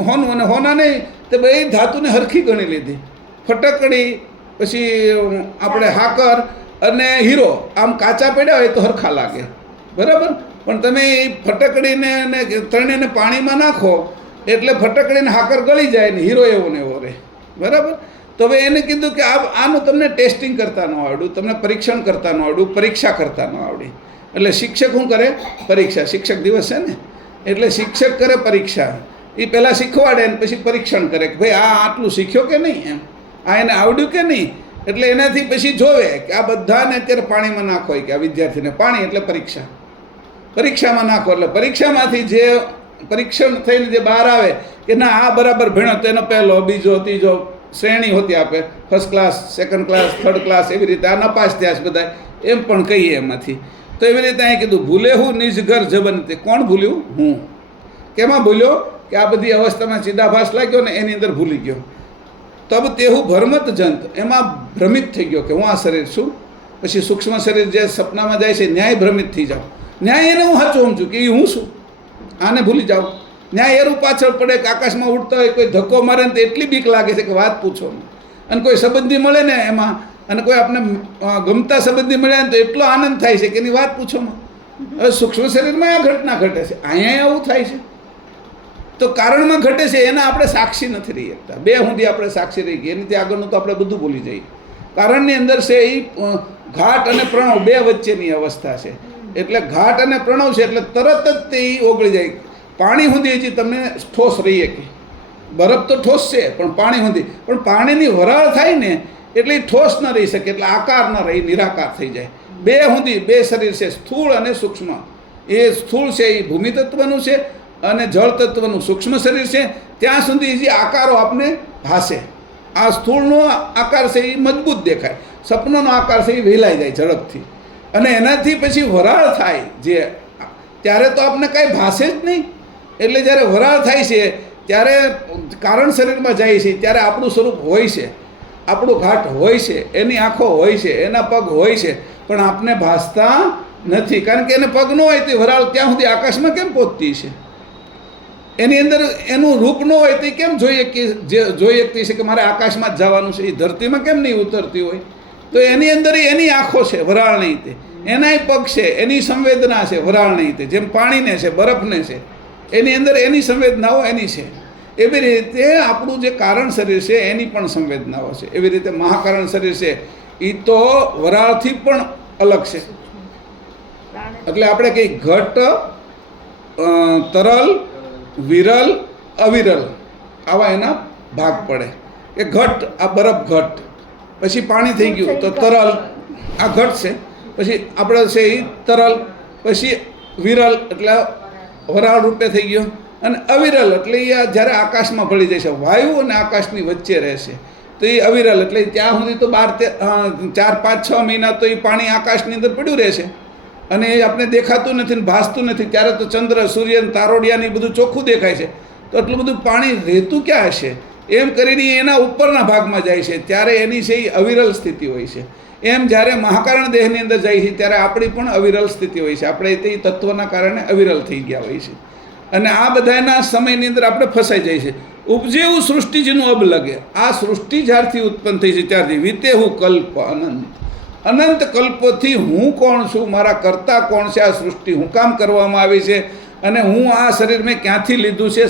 હોનું, અને હોના નહીં તે બે ધાતુને હરખી ગણી લીધી. ફટકડી પછી આપણે હાકર અને હીરો આમ કાચા પડ્યા હોય તો હરખા લાગે, બરાબર. પણ તમે એ ફટકડીને ને તરણીને પાણીમાં નાખો એટલે ફટકડીને હાકર ગળી જાય ને હીરો એવો ને એવો રહે. બરાબર. તો હવે એને કીધું કે આનું તમને ટેસ્ટિંગ કરતા ન આવડ્યું, તમને પરીક્ષણ કરતા ન આવડ્યું, પરીક્ષા કરતા ન આવડી. એટલે શિક્ષક શું કરે? પરીક્ષા. શિક્ષક દિવસ છે ને, એટલે શિક્ષક કરે પરીક્ષા. એ પહેલાં શીખવાડે ને પછી પરીક્ષણ કરે કે ભાઈ આ આટલું શીખ્યો કે નહીં, એમ આ એને આવડ્યું કે નહીં. એટલે એનાથી પછી જોવે કે આ બધાને અત્યારે પાણીમાં નાખો કે આ વિદ્યાર્થીને પાણી એટલે પરીક્ષા, પરીક્ષામાં નાખો એટલે પરીક્ષામાંથી જે પરીક્ષણ થઈને જે બહાર આવે કે ના આ બરાબર ભણ્યો તો એનો પહેલો, બીજો, ત્રીજો શ્રેણી હોતી આપે, first class, second class, third class, એવી રીતે આ નપાસ થયા છે બધા, એમ પણ કહીએ એમાંથી. તો એવી રીતે અહીં કીધું ભૂલે હું નિજ ઘર જબનતે. કોણ ભૂલ્યું? હું. કેમાં ભૂલ્યો? કે આ બધી અવસ્થામાં ચિદાભાસ લાગ્યો ને એની અંદર ભૂલી ગયો. તબ તેવું ભ્રમત જંત, એમાં ભ્રમિત થઈ ગયો કે હું આ શરીર છું. પછી સૂક્ષ્મ શરીર જે સપનામાં જાય છે ન્યાય ભ્રમિત થઈ જાઓ. ન્યાય એને હું સાચું સમજું કે એ હું છું, આને ભૂલી જાઓ. ન્યાય એરું પાછળ પડે કે આકાશમાં ઉડતા હોય કોઈ ધક્કો મારે ને તો એટલી બીક લાગે છે કે વાત પૂછો. અને કોઈ સંબંધી મળે ને એમાં, અને કોઈ આપણે ગમતા સંબંધી મળ્યા ને તો એટલો આનંદ થાય છે કે એની વાત પૂછોમાં. હવે સૂક્ષ્મ શરીરમાં આ ઘટના ઘટે છે, અહીંયા આવું થાય છે. તો કારણમાં ઘટે છે એના આપણે સાક્ષી નથી રહી શકતા. બે સુધી આપણે સાક્ષી રહી ગઈ, એની આગળનું તો આપણે બધું ભૂલી જઈએ. કારણની અંદર છે એ ઘાટ અને પ્રણવ બે વચ્ચેની અવસ્થા છે. એટલે ઘાટ અને પ્રણવ છે એટલે તરત જ તે ઓગળી જાય. પાણી સુધી હજી તમને ઠોસ રહીએ કે બરફ તો ઠોસ છે પણ પાણી સુધી, પણ પાણીની વરાળ થાય ને એટલે એ ઠોસ ન રહી શકે, એટલે આકાર ન રહી, નિરાકાર થઈ જાય. બે સુધી બે શરીર છે, સ્થૂળ અને સૂક્ષ્મ. એ સ્થૂળ છે એ ભૂમિ તત્વનું છે અને જળ તત્વનું સૂક્ષ્મ શરીર છે. ત્યાં સુધી જે આકારો આપને ભાસે. આ સ્થૂળનો આકાર છે એ મજબૂત દેખાય, સપનોનો આકાર છે એ વહેલાઈ જાય ઝડપથી. અને એનાથી પછી વરાળ થાય જે, ત્યારે તો આપણે કાંઈ ભાસે જ નહીં. એટલે જ્યારે વરાળ થાય છે ત્યારે કારણ શરીરમાં જાય છે ત્યારે આપણું સ્વરૂપ હોય છે, આપણું ઘાટ હોય છે, એની આંખો હોય છે, એના પગ હોય છે, પણ આપને ભાસતા નથી. કારણ કે એને પગ ન હોય તો વરાળ ત્યાં સુધી આકાશમાં કેમ પહોંચતી છે? એની અંદર એનું રૂપ ન હોય તો કેમ જોઈએ કે જે જોઈ શકતી છે કે મારે આકાશમાં જ જવાનું છે? એ ધરતીમાં કેમ નહીં ઉતરતી હોય? તો એની અંદર એની આંખો છે, વરાળ નહીં તે, એનાય પગ છે, એની સંવેદના છે, વરાળ નહીં તે. જેમ પાણીને છે, બરફને છે, એની અંદર એની સંવેદનાઓ એની છે. એવી રીતે આપણું જે કારણ શરીર છે એની પણ સંવેદનાઓ છે. એવી રીતે મહાકારણ શરીર છે એ તો વરાળથી પણ અલગ છે. એટલે આપણે કઈ ઘટ, તરલ, વિરલ, અવિરલ આવા એના ભાગ પડે. કે ઘટ, આ બરફ ઘટ, પછી પાણી થઈ ગયું તો તરલ, આ ઘટ છે. પછી આપણે છે એ તરલ, પછી વિરલ એટલે વરાળ રૂપે થઈ ગયો, અને અવિરલ એટલે એ જ્યારે આકાશમાં ભળી જાય છે, વાયુ અને આકાશની વચ્ચે રહેશે તો એ અવિરલ. એટલે ત્યાં સુધી તો 4, 5, 6 મહિના તો એ પાણી આકાશની અંદર પડ્યું રહેશે અને એ આપણે દેખાતું નથી ને ભાસતું નથી. ત્યારે તો ચંદ્ર, સૂર્ય, તારોડિયાની બધું ચોખ્ખું દેખાય છે. તો એટલું બધું પાણી રહેતું ક્યાં હશે? એમ કરીને એના ઉપરના ભાગમાં જાય છે ત્યારે એની છે એ અવિરલ સ્થિતિ હોય છે. એમ જ્યારે મહાકારણ દેહની અંદર જાય છે ત્યારે આપણી પણ અવિરલ સ્થિતિ હોય છે. આપણે તે તત્વના કારણે અવિરલ થઈ ગયા હોય છે. અને આ બધાના સમયની અંદર આપણે ફસાઈ જાય છે. ઉપજેવું સૃષ્ટિજીનું અબ લગે. આ સૃષ્ટિ જ્યારથી ઉત્પન્ન થઈ છે ત્યારથી વીતેવું કલ્પ અનંત, અનંત કલ્પોથી હું કોણ છું, મારા કરતા કોણ છે, આ સૃષ્ટિ હું કામ કરવામાં આવી છે, અને હું આ શરીર મેં ક્યાંથી લીધું છે,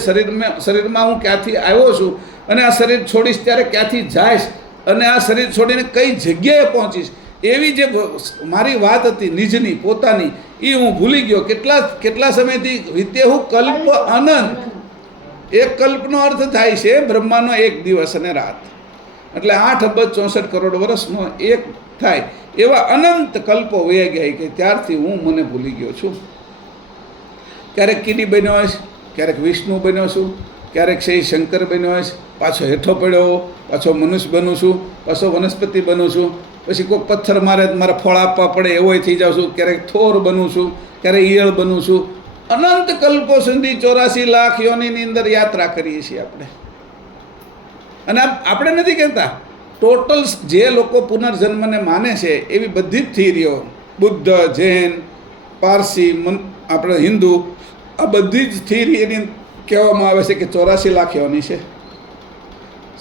શરીરમાં હું ક્યાંથી આવ્યો છું, અને આ શરીર છોડીશ ત્યારે ક્યાંથી જઈશ, અને આ શરીર છોડીને કઈ જગ્યાએ પહોંચીશ. એવી જે મારી વાત હતી નિજની, પોતાની, એ હું ભૂલી ગયો. કેટલા સમયથી વીતેવું કલ્પ અનંત. એક કલ્પનો અર્થ થાય છે બ્રહ્માનો એક દિવસ અને રાત, એટલે 8 અબજ 64 કરોડ વર્ષનો એક થાય. એવા અનંત કલ્પો વહી ગયા કે ત્યારથી હું મને ભૂલી ગયો છું. ક્યારેક કીડી બન્યો હશે, ક્યારેક વિષ્ણુ બન્યો છું, ક્યારેક છે શંકર બન્યો હશે, પાછો હેઠો પડ્યો, પાછો મનુષ્ય બનું છું, પાછો વનસ્પતિ બનું છું, પછી કોઈ પથ્થર મારે મારે ફળ આપવા પડે એવોય થઈ જાઉં છું, ક્યારેક થોર બનું છું, ક્યારેક ઈયળ બનું છું. અનંત કલ્પો સુધી 84 લાખ યોનિની અંદર યાત્રા કરીએ છીએ આપણે. અને આપણે નથી કહેતા, ટોટલ જે લોકો પુનર્જન્મને માને છે એવી બધી જ થિયરીઓ, બુદ્ધ, જૈન, પારસી, આપણે હિન્દુ, આ બધી જ થિયરી એની કહેવામાં આવે છે કે 84 લાખ યોની છે.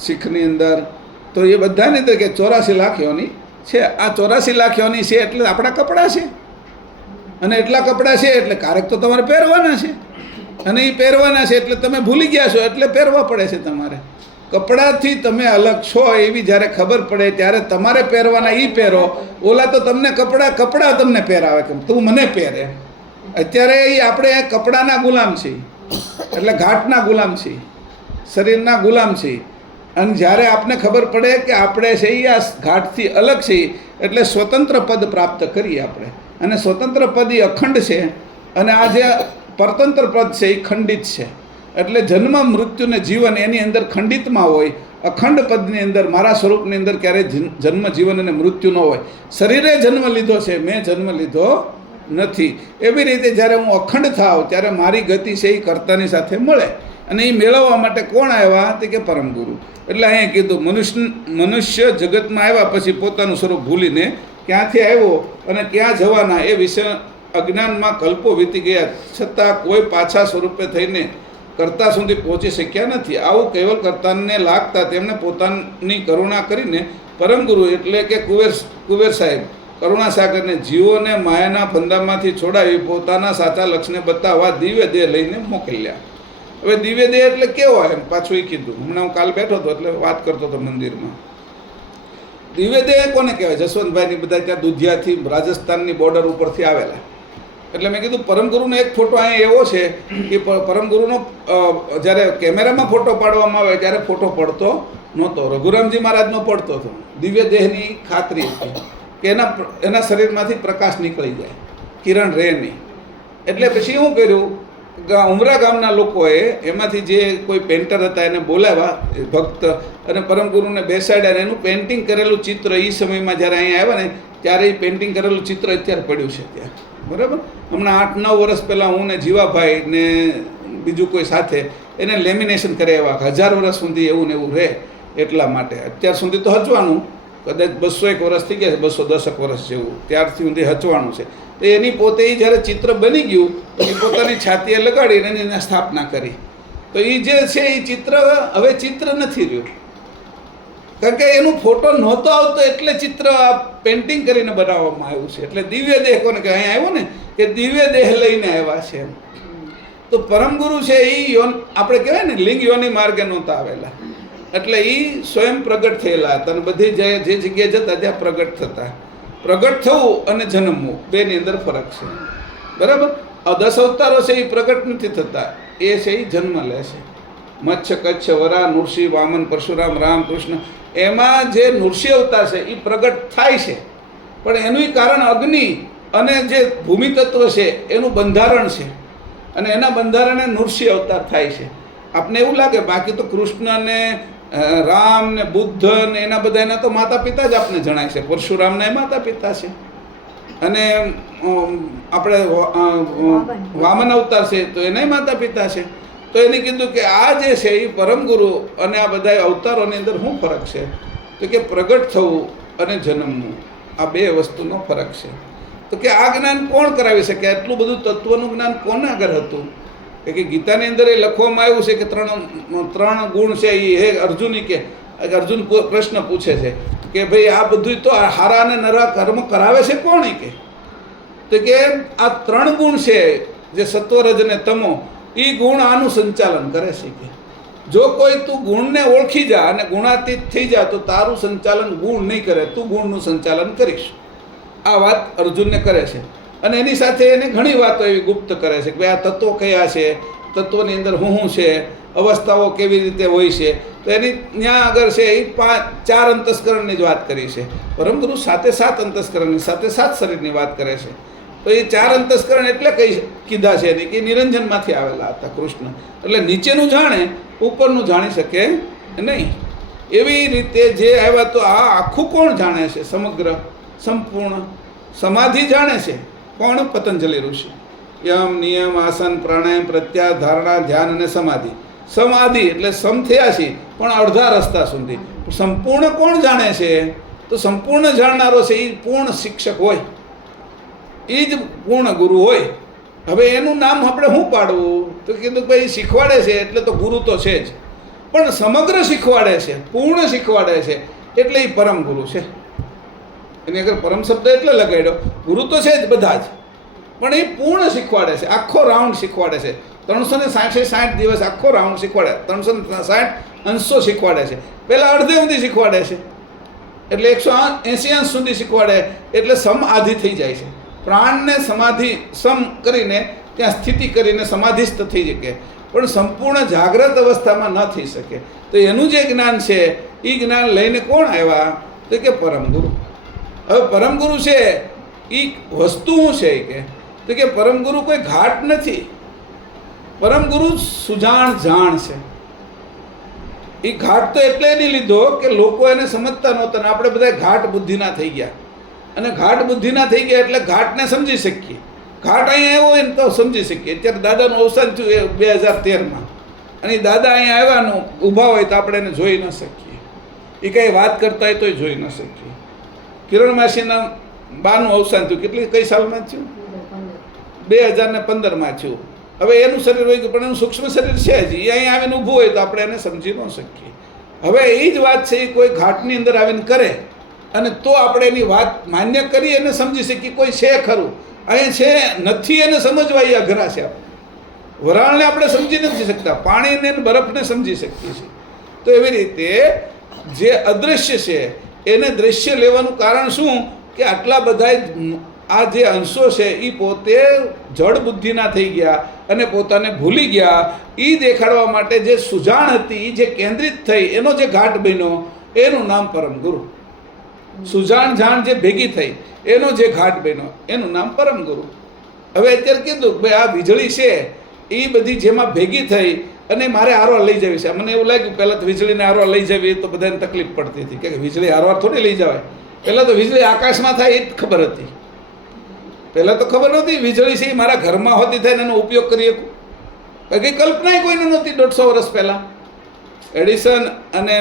શીખની અંદર તો એ બધાની અંદર કે 84 લાખ યોની છે. આ 84 લાખ યોની છે એટલે આપણા કપડાં છે. અને એટલા કપડાં છે એટલે ક્યારેક તો તમારે પહેરવાના છે, અને એ પહેરવાના છે એટલે તમે ભૂલી ગયા છો એટલે પહેરવા પડે છે તમારે. કપડાથી તમે અલગ છો એવી જ્યારે ખબર પડે ત્યારે તમારે પહેરવાના એ પહેરો. ઓલા તો તમને કપડાં તમને પહેરાવે કે તું મને પહેરે. અત્યારે એ આપણે કપડાના ગુલામ છીએ, એટલે ઘાટના ગુલામ છીએ, શરીરના ગુલામ છીએ. અને જ્યારે આપને ખબર પડે કે આપણે છે એ આ ઘાટથી અલગ છીએ એટલે સ્વતંત્ર પદ પ્રાપ્ત કરીએ આપણે. અને સ્વતંત્ર પદ એ અખંડ છે, અને આ જે પરતંત્ર પદ છે એ ખંડિત છે. એટલે જન્મ મૃત્યુ ને જીવન એની અંદર ખંડિતમાં હોય, અખંડ પદની અંદર મારા સ્વરૂપની અંદર ક્યારેય જન્મ જીવન અને મૃત્યુ ન હોય. શરીરે જન્મ લીધો છે, મેં જન્મ લીધો નથી. એવી રીતે જ્યારે હું અખંડ થાવ ત્યારે મારી ગતિ છે એ કર્તાની સાથે મળે, અને એ મેળવવા માટે કોણ આવ્યા તે કે પરમ ગુરુ. એટલે અહીંયા કીધું મનુષ્ય જગતમાં આવ્યા પછી પોતાનું સ્વરૂપ ભૂલીને ક્યાંથી આવ્યો અને ક્યાં જવાના એ વિશે અજ્ઞાનમાં કલ્પો વીતી ગયા, છતાં કોઈ પાછા સ્વરૂપે થઈને કર્તા સુધી પહોંચી શક્યા નથી. આવું કેવલ કર્તાને લાગતા તેમણે પોતાની કરુણા કરીને પરમ ગુરુ એટલે કે કુબેર સાહેબ કરુણા સાગરને જીવોને માયાના ફંદામાંથી છોડાવી પોતાના સાચા લક્ષ્યને બતાવવા દિવ્ય દેહ લઈને મોકલ્યા. હવે દિવ્ય દેહ એટલે કેવો એમ પાછું એ કીધું. હમણાં હું કાલ બેઠો હતો એટલે વાત કરતો હતો મંદિરમાં. દિવ્ય દેહ કોને કહેવાય? જસવંતભાઈની બધા ત્યાં દુધિયાથી રાજસ્થાનની બોર્ડર ઉપરથી આવેલા. એટલે મેં કીધું પરમગુરુનો એક ફોટો અહીંયા એવો છે કે પરમગુરુનો જ્યારે કેમેરામાં ફોટો પાડવામાં આવે ત્યારે ફોટો પડતો નહોતો. રઘુરામજી મહારાજનો પડતો હતો. દિવ્ય દેહની ખાતરી હતી કે એના શરીરમાંથી પ્રકાશ નીકળી જાય, કિરણ રહે નહીં. એટલે પછી શું કર્યું, ઉમરા ગામના લોકોએ એમાંથી જે કોઈ પેન્ટર હતા એને બોલાવ્યા ભક્ત, અને પરમગુરુને બેસાડ્યા. એનું પેઇન્ટિંગ કરેલું ચિત્ર એ સમયમાં જ્યારે અહીંયા આવ્યા ને ત્યારે એ પેઇન્ટિંગ કરેલું ચિત્ર અત્યારે પડ્યું છે ત્યાં. બરાબર. હમણાં 8-9 વર્ષ પહેલાં હું ને જીવાભાઈ ને બીજું કોઈ સાથે એને લેમિનેશન કરાવ્યા. 1000 વર્ષ સુધી એવું ને એવું રહે એટલા માટે. અત્યાર સુધી તો હચવાનું, કદાચ 201 વર્ષ થઈ ગયા છે, 210 વર્ષ જેવું ત્યારથી સુધી હચવાનું છે. તો એની પોતે જ્યારે ચિત્ર બની ગયું એ પોતાની છાતીએ લગાડીને એની સ્થાપના કરી. તો એ જે છે એ ચિત્ર હવે ચિત્ર નથી રહ્યું, કારણ કે એનું ફોટો નહોતો આવતો એટલે ચિત્ર પેઇન્ટિંગ કરીને બનાવવામાં આવ્યું છે. એટલે દિવ્ય દેહ કોને કે અહીંયા આવ્યો ને કે દિવ્ય દેહ લઈને આવ્યા છે. તો પરમગુરુ છે એ આપણે કહેવાય ને લિંગ યોની માર્ગે નહોતા આવેલા, એટલે એ સ્વયં પ્રગટ થયેલા હતા. અને બધી જે જગ્યાએ જતા ત્યાં પ્રગટ થતા. પ્રગટ થવું અને જન્મવું બેની અંદર ફરક છે. બરાબર. 10 અવતારો છે એ પ્રગટ નથી થતા, એ છે એ જન્મ લે છે. મત્સ્ય, કચ્છ, વરા, નૃસિંહ, વામન, પરશુરામ, રામ, કૃષ્ણ, એમાં જે નૃસિંહ અવતાર છે એ પ્રગટ થાય છે, પણ એનું કારણ અગ્નિ અને જે ભૂમિ તત્વ છે એનું બંધારણ છે, અને એના બંધારણે નૃસિંહ અવતાર થાય છે. આપને એવું લાગે, બાકી તો કૃષ્ણ ને રામ ને બુદ્ધ ને એના બધાના તો માતા પિતા જ આપને જણાય છે. પરશુરામના માતા પિતા છે, અને આપણે વામન અવતાર છે તો એના માતા પિતા છે. તો એને કીધું કે આ જે છે એ પરમગુરુ અને આ બધા અવતારોની અંદર શું ફરક છે? તો કે પ્રગટ થવું અને જન્મવું, આ બે વસ્તુનો ફરક છે. તો કે આ જ્ઞાન કોણ કરાવી શકે? આટલું બધું તત્વનું જ્ઞાન કોને આગળ હતું? કે ગીતાની અંદર એ લખવામાં આવ્યું છે કે ત્રણ ગુણ છે. એ હે અર્જુની કે અર્જુન પ્રશ્ન પૂછે છે કે ભાઈ આ બધું તો હારા અને નરા કર્મ કરાવે છે કોણ? તો કે આ 3 ગુણ છે જે સત્વ, રજ અને તમો, એ ગુણ આનું સંચાલન કરે છે. કે જો કોઈ તું ગુણને ઓળખી જા અને ગુણાતીત થઈ જા તો તારું સંચાલન ગુણ નહીં કરે, તું ગુણનું સંચાલન કરીશ. આ વાત અર્જુનને કરે છે. અને એની સાથે એને ઘણી વાતો એવી ગુપ્ત કરે છે કે ભાઈ આ તત્વો કયા છે, તત્વોની અંદર શું છે, અવસ્થાઓ કેવી રીતે હોય છે. તો એની ત્યાં આગળ છે એ 4 અંતસ્કરણની જ વાત કરી છે. પરમગુરુ 7 અંતસ્કરણની 7 શરીરની વાત કરે છે. તો એ 4 અંતસ્કરણ એટલે કીધા છે એની કે નિરંજનમાંથી આવેલા હતા કૃષ્ણ. એટલે નીચેનું જાણે ઉપરનું જાણી શકે નહીં. એવી રીતે જે આવ્યા તો આ આખું કોણ જાણે છે? સમગ્ર સંપૂર્ણ સમાધિ જાણે છે. કોણ? પતંજલિ ઋષિ. યમ, નિયમ, આસન, પ્રાણાયામ, પ્રત્યાહાર, ધારણા, ધ્યાન અને સમાધિ. સમાધિ એટલે સમ થયા છે પણ અડધા રસ્તા સુધી. સંપૂર્ણ કોણ જાણે છે? તો સંપૂર્ણ જાણનારો છે એ પૂર્ણ શિક્ષક હોય, એ જ પૂર્ણ ગુરુ હોય. હવે એનું નામ આપણે શું પાડવું? તો કીધું ભાઈ શીખવાડે છે એટલે તો ગુરુ તો છે જ, પણ સમગ્ર શીખવાડે છે, પૂર્ણ શીખવાડે છે એટલે એ પરમ ગુરુ છે. એની આગળ પરમ શબ્દ એટલે લગાડ્યો. ગુરુ તો છે જ બધા જ, પણ એ પૂર્ણ શીખવાડે છે, આખો રાઉન્ડ શીખવાડે છે. 360 દિવસ આખો રાઉન્ડ શીખવાડે, 360 અંશો શીખવાડે છે. પહેલાં અડધે સુધી શીખવાડે છે, એટલે 180 અંશ સુધી શીખવાડે, એટલે સમ આધિ થઈ જાય છે. પ્રાણને સમાધિ સમ કરીને ત્યાં સ્થિતિ કરીને સમાધિસ્થ થઈ શકે, પણ સંપૂર્ણ જાગ્રત અવસ્થામાં ન થઈ શકે. તો એનું જે જ્ઞાન છે એ જ્ઞાન લઈને કોણ આવ્યા? તો કે પરમગુરુ. હવે પરમગુરુ છે એ વસ્તુ શું છે? તો કે પરમગુરુ કોઈ ઘાટ નથી, પરમગુરુ સુજાણ જાણ છે. એ ઘાટ તો એટલે નહીં લીધો કે લોકો એને સમજતા નહોતા ને આપણે બધા ઘાટ બુદ્ધિના થઈ ગયા, અને ઘાટ બુદ્ધિના થઈ ગયા એટલે ઘાટને સમજી શકીએ. ઘાટ અહીંયા આવ્યો હોય ને તો સમજી શકીએ. અત્યારે દાદાનું અવસાન થયું 2013માં, અને એ દાદા અહીંયા આવ્યાનું ઊભા હોય તો આપણે એને જોઈ ન શકીએ, એ કંઈ વાત કરતા હોય તોય જોઈ ન શકીએ. કિરણ માસીના બાનું અવસાન થયું કઈ સાલમાં થયું? 2015માં થયું. હવે એનું શરીર હોય ગયું, પણ એનું સૂક્ષ્મ શરીર છે જ, એ અહીંયા આવીને ઊભું હોય તો આપણે એને સમજી ન શકીએ. હવે એ જ વાત છે, એ કોઈ ઘાટની અંદર આવીને કરે અને તો આપણે એની વાત માન્ય કરી અને સમજી શકીએ કોઈ છે ખરું. અહીંયા છે નથી એને સમજવા એ અઘરા છે. વરાળને આપણે સમજી નથી શકતા, પાણીને બરફને સમજી શકીએ છીએ. તો એવી રીતે જે અદૃશ્ય છે એને દ્રશ્ય લેવાનું કારણ શું? કે આટલા બધા આ જે અંશો છે એ પોતે જડ બુદ્ધિના થઈ ગયા અને પોતાને ભૂલી ગયા. એ દેખાડવા માટે જે સુજાણ હતી, એ જે કેન્દ્રિત થઈ, એનો જે ઘાટ બન્યો, એનું નામ પરમગુરુ. સુજાણ જાણ જે ભેગી થઈ એનો જે ઘાટ બન્યો એનું નામ પરમગુરુ. હવે અત્યારે કીધું ભાઈ આ વીજળી છે એ બધી જેમાં ભેગી થઈ અને મારે હારવાર લઈ જવી છે. મને એવું લાગ્યું પહેલાં તો વીજળીને હારવાર લઈ જવી તો બધાને તકલીફ પડતી હતી કે વીજળી હારવાર થોડી લઈ જવાય. પહેલાં તો વીજળી આકાશમાં થાય એ જ ખબર હતી. પહેલાં તો ખબર નહોતી વીજળી છે એ મારા ઘરમાં હોતી થાય ને એનો ઉપયોગ કરી શકું. બાકી કલ્પના કોઈને નહોતી 150 વર્ષ પહેલાં. એડિસન અને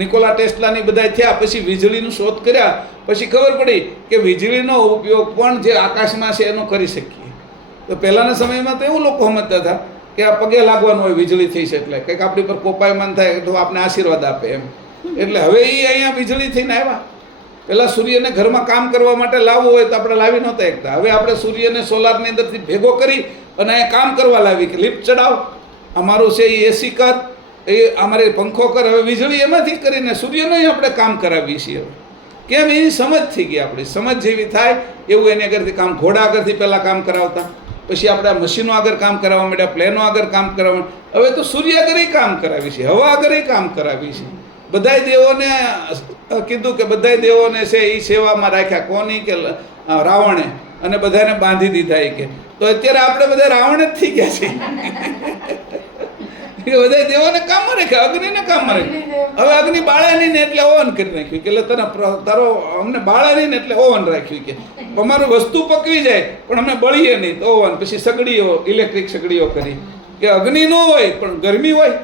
નિકોલા ટેસ્લાની બધા થયા પછી વીજળીનું શોધ કર્યા પછી ખબર પડી કે વીજળીનો ઉપયોગ પણ જે આકાશમાં છે એનો કરી શકીએ. તો પહેલાંના સમયમાં તો એવું લોકો સમજતા હતા કે આ પગે લાગવાનું હોય વીજળી થઈ છે એટલે કંઈક આપણી પર કોપાયમાન થાય તો આપણે આશીર્વાદ આપે એમ. એટલે હવે એ અહીંયા વીજળી થઈને આવ્યા. પહેલાં સૂર્યને ઘરમાં કામ કરવા માટે લાવવું હોય તો આપણે લાવી નહોતા એકતા. હવે આપણે સૂર્યને સોલારની અંદરથી ભેગો કરી અને અહીંયા કામ કરવા લાવી કે લિફ્ટ ચડાવ, અમારું છે એ એસી કર, એ અમારે પંખો કર. હવે વીજળી એમાંથી કરીને સૂર્યનું આપણે કામ કરાવીએ છીએ. કેમ? એની સમજ થઈ ગઈ. આપણી સમજ જેવી થાય એવું એની આગળથી કામ. ઘોડા આગળથી પહેલાં કામ કરાવતા, પછી આપણે મશીનો આગળ કામ કરાવવા માંડ્યા, પ્લેનો આગળ કામ કરાવવા. હવે તો સૂર્ય આગળ કામ કરાવી છે, હવા આગળ કામ કરાવી છે. બધાય દેવોને કીધું કે બધાય દેવોને છે એ સેવામાં રાખ્યા. કોની? કે રાવણે, અને બધાને બાંધી દીધા એ કે. તો અત્યારે આપણે બધા રાવણ જ થઈ ગયા છે. બધા દેવોને કામમાં રાખ્યા, અગ્નિને કામમાં રાખ્યા. હવે અગ્નિ બાળે નહીં ને એટલે ઓવન કરી નાખ્યું કે તને તારો અમને બાળે નહીં ને એટલે ઓવન રાખ્યું કે અમારું વસ્તુ પકવી જાય પણ અમે બળીએ નહીં તો ઓવન. પછી સગડીઓ, ઇલેક્ટ્રિક સગડીઓ કરી કે અગ્નિ ન હોય પણ ગરમી હોય.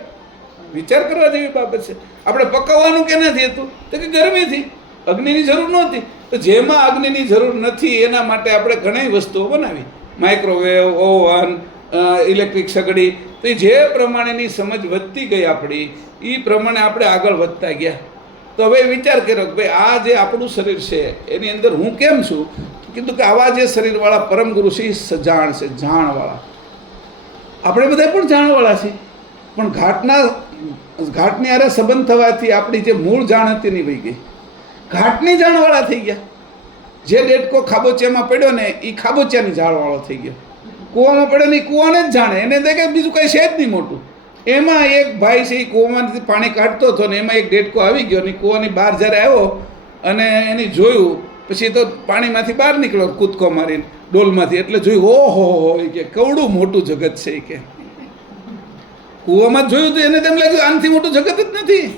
વિચાર કરવા જેવી બાબત છે. આપણે પકવવાનું કે નથી હતું તો કે ગરમીથી, અગ્નિની જરૂર નહોતી. તો જેમાં અગ્નિની જરૂર નથી એના માટે આપણે ઘણી વસ્તુઓ બનાવી, માઇક્રોવેવ, ઓવન, ઇલેક્ટ્રિક સગડી. તો જે પ્રમાણેની સમજ વધતી ગઈ આપણી, એ પ્રમાણે આપણે આગળ વધતા ગયા. તો હવે વિચાર કર્યો કે ભાઈ આ જે આપણું શરીર છે એની અંદર હું કેમ છું? કીધું કે આવા જે શરીરવાળા પરમગુરુ છે એ સજાણ છે, જાણવાળા. આપણે બધા પણ જાણવાળા છીએ, પણ ઘાટની આરે સંબંધ થવાથી આપણી જે મૂળ જાણ હતી ની વહી ગઈ. ઘાટની જાણવાળા થઈ ગયા. જે ડેટકો ખાબોચિયામાં પડ્યો ને એ ખાબોચિયાની જાણવાળો થઈ ગયો. કૂવામાં પડ્યો ને એ કૂવાને જ જાણે, એને દેખે બીજું કંઈ છે જ નહીં મોટું. એમાં એક ભાઈ છે એ કૂવામાંથી પાણી કાઢતો હતો ને એમાં એક ડેટકો આવી ગયો ને કૂવાની બહાર જ્યારે આવ્યો અને એને જોયું પછી તો પાણીમાંથી બહાર નીકળ્યો કૂદકો મારીને ડોલમાંથી. એટલે જોયું ઓહો કે કવડું મોટું જગત છે કે. કૂવામાં જોયું તો એને તેમ લાગ્યું આનાથી મોટું જગત જ નથી.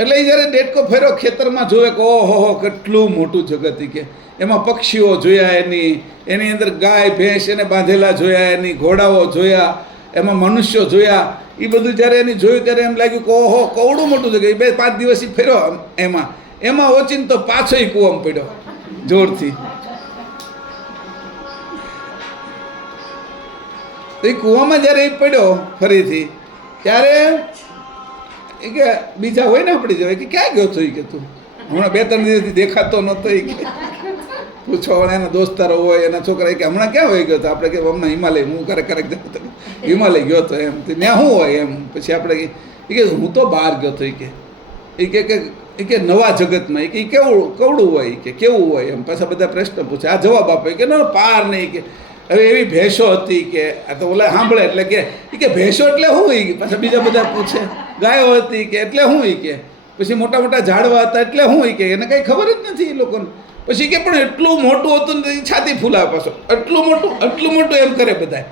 એટલે એ જ્યારે ડેટકો ફેર્યો ખેતરમાં જોવે કે ઓહો કેટલું મોટું જગત કે. એમાં પક્ષીઓ જોયા, એની અંદર ગાય ભેંસ એને બાંધેલા જોયા, એની ઘોડાઓ જોયા, એમાં મનુષ્યો જોયા. એ બધું જ્યારે એને જોયું ત્યારે એમ લાગ્યું કે ઓહો કવડું મોટું જગ્યા. 2-5 દિવસ ફેર્યો એમાં ઓચીને તો પાછો કૂવામાં પડ્યો જોરથી. તો એ કૂવામાં જ્યારે એ પડ્યો ફરીથી ત્યારે એ કે બીજા હોય ને આપણી જવાય કે ક્યાં ગયો હતો એ કે તું હમણાં 2-3 દિવસથી દેખાતો નહોતો એ કે. પૂછવા એના દોસ્તારો હોય, એના છોકરા કે હમણાં ક્યાં હોય ગયો હતો, આપણે કે હમણાં હિમાલય, હું ક્યારેક જતો હિમાલય ગયો હતો એમ, ત્યાં શું હોય એમ. પછી આપણે કે હું તો બહાર ગયો હતો કે નવા જગતમાં એ કેવું કવડું હોય કે કેવું હોય એમ. પાછા બધા પ્રશ્ન પૂછે, આ જવાબ આપે કે ના પાર નહીં, કે હવે એવી ભેંસો હતી કે આ તો ઓલા સાંભળે એટલે કે ભેંસો એટલે શું હોય. પાછા બીજા બધા પૂછે ગાયો હતી કે એટલે શું હોય કે પછી મોટા મોટા ઝાડવા હતા એટલે શું હોય કે એને કંઈ ખબર જ નથી એ લોકોને. પછી કે પણ એટલું મોટું હતું ને છાતી ફૂલાવે પાછો, આટલું મોટું એમ કરે બધા